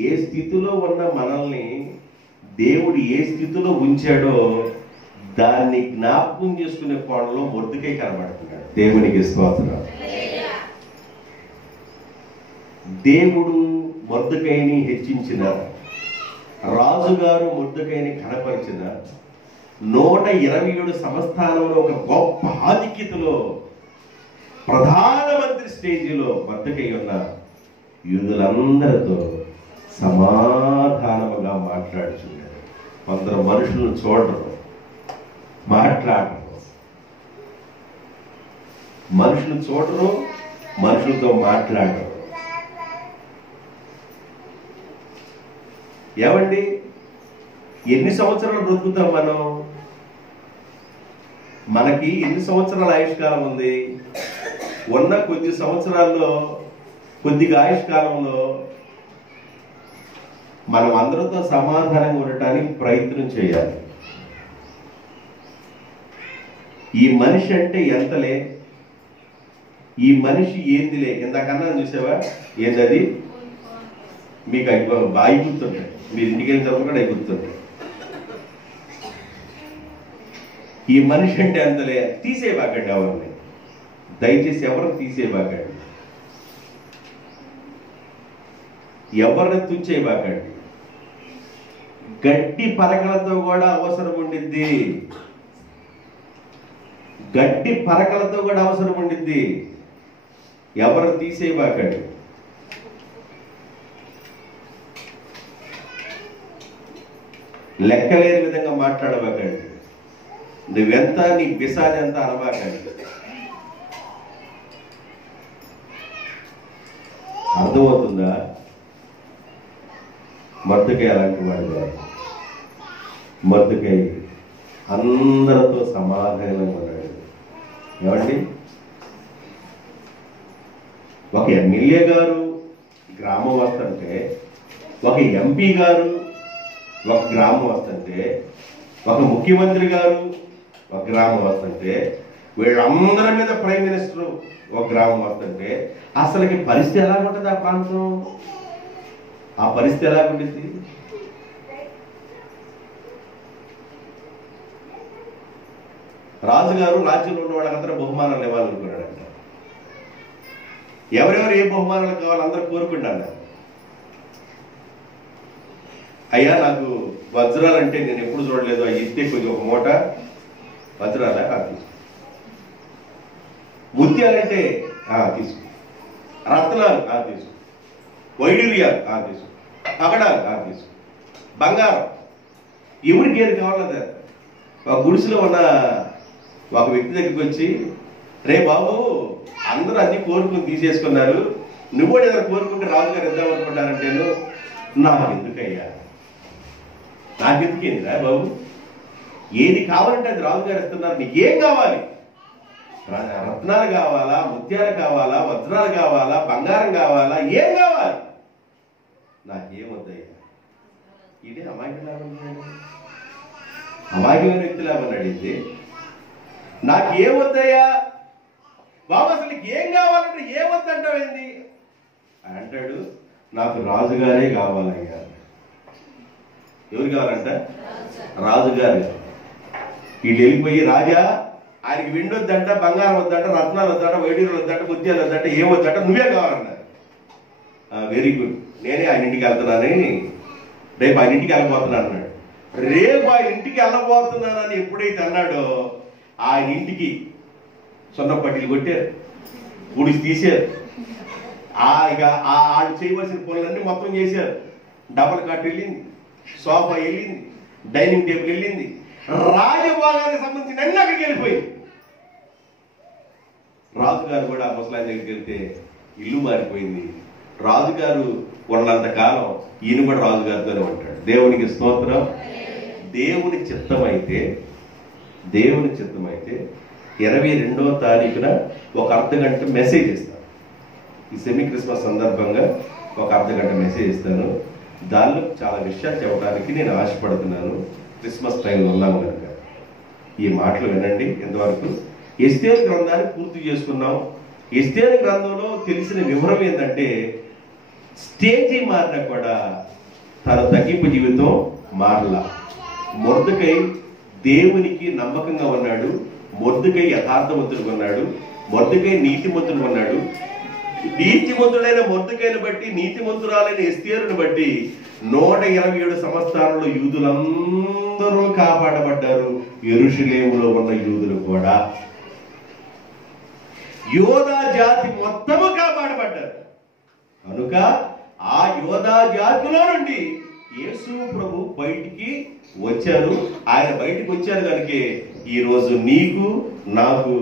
ఏ స్థితిలో ఉన్న మనల్ని దేవుడు ఏ స్థితిలో ఉంచాడో దాన్ని జ్ఞాపకం చేసుకునే కోణంలో మొర్దెకై కనబడుతున్నాడు. దేవునికి స్తోత్రం. దేవుడు మొర్దెకైని హెచ్చించిన, రాజుగారు మొర్దెకైని కనపరిచిన 127 సంస్థానంలో ఒక గొప్ప ఆధిక్యతలో ప్రధానమంత్రి స్టేజీలో మొర్దెకై ఉన్న యూదులందరితో సమాధానముగా మాట్లాడుచున్నాడు. కొందరు మనుషులను చూడరు, మాట్లాడరు, మనుషులు చూడరు, మనుషులతో మాట్లాడరు. ఏమండి, ఎన్ని సంవత్సరాలు బ్రతుకుతాం మనం? మనకి ఎన్ని సంవత్సరాల ఆయుష్కాలం ఉంది? ఉన్న కొద్ది సంవత్సరాల్లో, కొద్దిగా ఆయుష్కాలంలో మనం అందరితో సమాధానంగా ఉండటానికి ప్రయత్నం చేయాలి. ఈ మనిషి అంటే ఎంతలే, ఈ మనిషి ఏందిలే. ఇందాకన్నా చూసావా, ఏంటది? మీకు బాయి గుర్తుంటాయి, మీరు ఇంటికి వెళ్ళిన తర్వాత కూడా గుర్తుంటాయి. ఈ మనిషి అంటే ఎంతలే, తీసేయబాకండి ఎవరిని, దయచేసి ఎవరిని తీసేయబాకండి, ఎవరిని తుంచేయబాకండి. గడ్డి పరకలతో కూడా అవసరం ఉండిద్ది, గడ్డి పరకలతో కూడా అవసరం ఉండిద్ది. ఎవరు తీసేయబాకండి. లెక్కలేని విధంగా మాట్లాడబాకండి. నువ్వెంత, నీ బిసాది ఎంత అనబాకండి. అర్థమవుతుందా? మొర్దెకై అలాంటి వాడు కాదు. మొర్దెకై అందరితో సమాధానంగా ఉన్నాడు. ఏమండి, ఒక ఎమ్మెల్యే గారు గ్రామం వస్తుంటే, ఒక ఎంపీ గారు ఒక గ్రామం వస్తుంటే, ఒక ముఖ్యమంత్రి గారు ఒక గ్రామం వస్తుంటే, వీళ్ళందరి మీద ప్రైమ్ మినిస్టర్ ఒక గ్రామం వస్తుంటే అసలుకి పరిస్థితి ఎలాగుంటుంది? ఆ ప్రాంతం, ఆ పరిస్థితి ఎలాగుంటుంది? రాజుగారు రాజ్యంలో ఉన్న వాళ్ళందరూ బహుమానాలు ఇవ్వాలనుకున్నాడంట. ఎవరెవరు ఏ బహుమానాలు కావాలి అందరూ కోరుకుంటాను. అయ్యా, నాకు వజ్రాలంటే నేను ఎప్పుడు చూడలేదు, అవి ఇస్తే కొంచెం ఒక మూట వజ్రాలా తీసుకో, ముత్యాలంటే తీసుకో, రత్నాలు తీసుకో, వైడూర్యాలు తీసుకో, పగడాలు తీసుకో, బంగారం. ఎవరికి ఏది కావాలదా? ఒక గుడిసెలో ఉన్న ఒక వ్యక్తి దగ్గరికి వచ్చి, రే బాబు, అందరూ అన్ని కోరుకుని తీసేసుకున్నారు, నువ్వు కూడా ఏదైనా కోరుకుంటే రాజుగారు ఇద్దామనుకుంటారంటే, నాకు ఎందుకయ్యా, నాకెందుకేందిరా బాబు, ఏది కావాలంటే అది రాజుగారు ఇస్తున్నారు, నీకేం కావాలి? రత్నాలు కావాలా, ముత్యాలు కావాలా, వజ్రాలు కావాలా, బంగారం కావాలా, ఏం కావాలి? నాకేమొద్దయ్యా. ఇదే అమాయకమైన వ్యక్తి లాభం అడిగింది. నాకేమొద్దయ్యా బాబు, అసలు ఏం కావాలంటే ఏమొద్దంటావేంది అంటాడు. నాకు రాజుగారే కావాలయ్యా. ఎవరు కావాలంట? రాజుగారు. వీళ్ళు వెళ్ళిపోయి రాజా ఆయనకి వెండి వద్దంట, బంగారం వద్దంట, రత్నాలు వద్దంట, వైడూరులు వద్దంట, ముత్యాలు వద్దంట, ఏం వద్దంట, నువ్వే కావాలన్నారు. వెరీ గుడ్, నేనే ఆయన ఇంటికి వెళ్తున్నానని, రేపు ఆయన ఇంటికి వెళ్ళబోతున్నాను అన్నాడు. రేపు ఆయన ఇంటికి వెళ్ళబోతున్నానని ఎప్పుడైతే అన్నాడో ఆయన ఇంటికి సున్నం పట్టీలు కొట్టారు, గుడిసి తీశారు, ఇక వాళ్ళు చేయవలసిన పనులన్నీ మొత్తం చేశారు. డబల్ కాట్ వెళ్ళింది, సోఫా వెళ్ళింది, డైనింగ్ టేబుల్ వెళ్ళింది, రాజభోగానికి సంబంధించిన అన్ని అక్కడికి వెళ్ళిపోయింది. రాజుగారు కూడా ముసలాయన దగ్గరికి వెళ్తే ఇల్లు మారిపోయింది. రాజుగారు ఉన్నంత కాలం ఈయన కూడా రాజుగారితోనే ఉంటాడు. దేవునికి స్తోత్రం. దేవుని చిత్తమైతే 22వ తారీఖున ఒక అర్ధగంట మెసేజ్ ఇస్తాను. ఈ సెమీ క్రిస్మస్ సందర్భంగా ఒక అర్ధగంట మెసేజ్ ఇస్తాను. దానిలో చాలా విషయాలు చెప్పడానికి నేను ఆశపడుతున్నాను. క్రిస్మస్ టైంలో ఉన్నాము కనుక ఈ మాటలు వినండి. ఇంతవరకు ఎస్తేరు గ్రంథాన్ని పూర్తి చేసుకున్నాం. ఎస్తేరు గ్రంథంలో తెలిసిన వివరం ఏంటంటే, స్టేజీ మారినా కూడా తన తగ్గింపు జీవితం మారలా. మొర్దెకై దేవునికి నమ్మకంగా ఉన్నాడు, మొర్దెకై యథార్థవంతుడు ఉన్నాడు, మొర్దెకై నీతిమంతుడు ఉన్నాడు. నీతిమంతుడైన మొర్దెకైని బట్టి, నీతిమంతురాలైన ఎస్తేరుని బట్టి 127 సంవత్సరాలలో యూదులందరూ కాపాడబడ్డారు. యెరూషలేములో ఉన్న యూదులు కూడా, యోధా జాతి మొత్తము కాపాడబడ్డారు. కనుక ఆ యోధా జాతిలో నుండి యేసు ప్రభు బయటికి వచ్చారు. ఆయన బయటికి వచ్చారు కనుక ఈ రోజు నీకు నాకు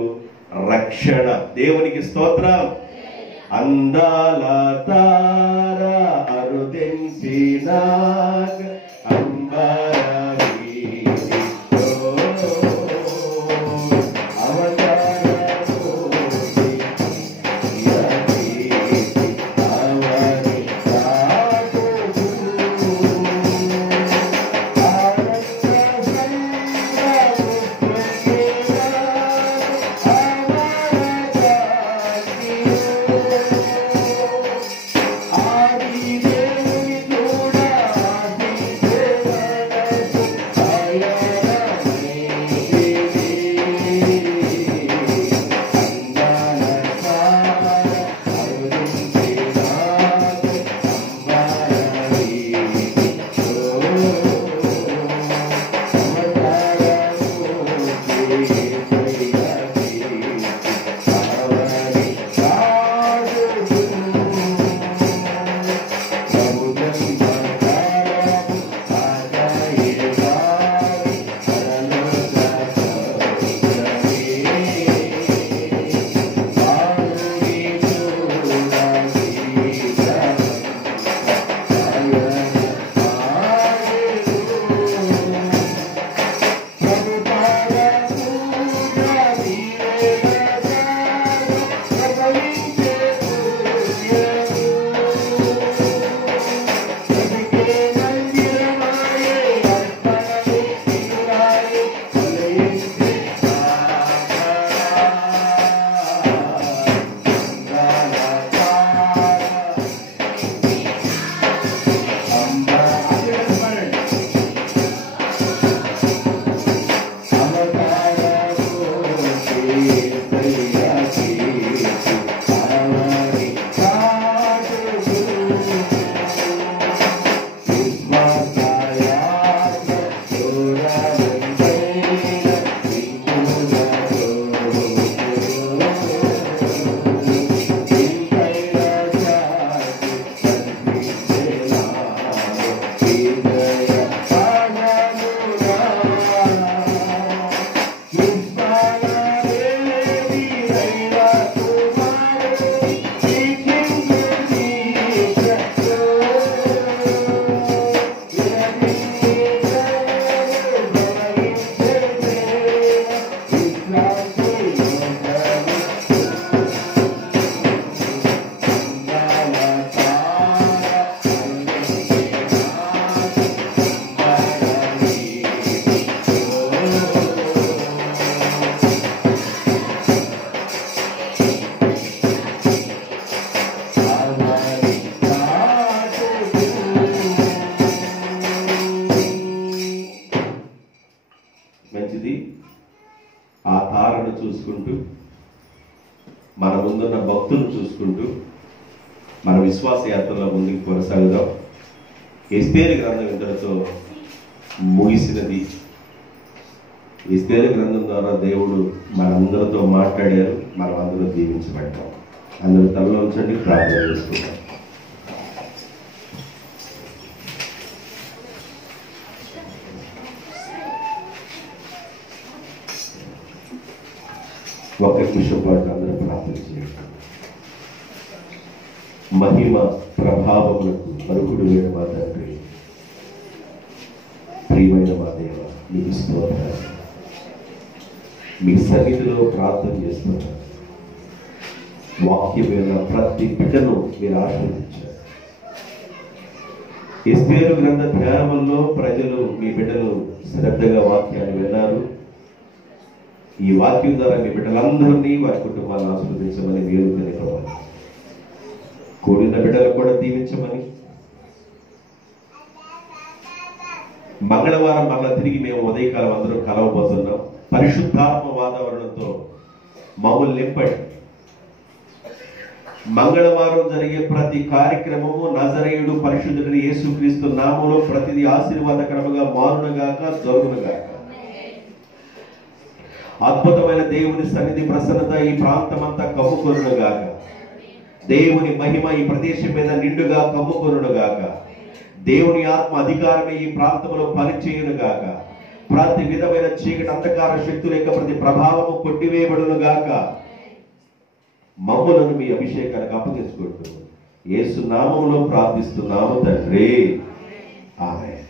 రక్షణ. దేవునికి స్తోత్రం. అందాల తార అరుదెంచిన మంచిది. ఆ తారను చూసుకుంటూ, మన ముందున్న భక్తులను చూసుకుంటూ మన విశ్వాస యాత్రలో ముందుకు కొనసాగుదాం. ఎస్తేరు గ్రంథం ఇంతటితో ముగిసినది. ఎస్తేరు గ్రంథం ద్వారా దేవుడు మనందరితో మాట్లాడారు. మనం అందరూ దీవించబడ్డాం. అందరూ తలలో ఉంచండి, ప్రార్థన చేసుకుంటాం. ఒక నిమిషం పాటు అందరూ ప్రార్థన చేయండి. మహిమ ప్రభావములకు పరుగుడు వేడు మా తండ్రి, ప్రియమైన మా దేవ, మీకు స్తోత్రాలు. మీ సన్నిధిలో ప్రార్థన చేస్తున్నారు. వాక్యమైన ప్రతి బిడ్డను మీరు ఆశీర్వదించారు. ఎస్తేరు గ్రంథ ధ్యానంలో ప్రజలు, మీ బిడ్డలు శ్రద్ధగా వాక్యాన్ని విన్నారు. ఈ వాక్యం ద్వారా మీ బిడ్డలందరినీ, వారి కుటుంబాలను ఆశీర్వదించమని మీరు కనుకోవాలి. కూడిన బిడ్డలకు కూడా దీవించమని, మంగళవారం మళ్ళా తిరిగి మేము ఉదయకాలం అందరూ కలవబోతున్నాం. పరిశుద్ధాత్మ వాతావరణంతో మమ్మల్ని నింపండి. మంగళవారం జరిగే ప్రతి కార్యక్రమము నజరేయుడు పరిశుద్ధుడిని యేసుక్రీస్తు నామములో ప్రతిదీ ఆశీర్వాదకరముగా మారునుగాక, జరుగునుగాక. అద్భుతమైన దేవుని సన్నిధి ప్రసన్నత ఈ ప్రాంతమంతా కమ్ముకొనుగాక. దేవుని మహిమ ఈ ప్రదేశం మీద నిండుగా కమ్ముకొనుగాక. దేవుని ఆత్మ అధికారమే ఈ ప్రాంతంలో పనిచేయునుగాక. ప్రతి విధమైన చీకటి అంధకార శక్తుల యొక్క ప్రతి ప్రభావము కొట్టివేయబడునుగాక. మమ్ములను మీ అభిషేకానికి అప్పగించుకుంటూ యేసు నామములో ప్రార్థిస్తున్నాము తండ్రి. ఆమేన్.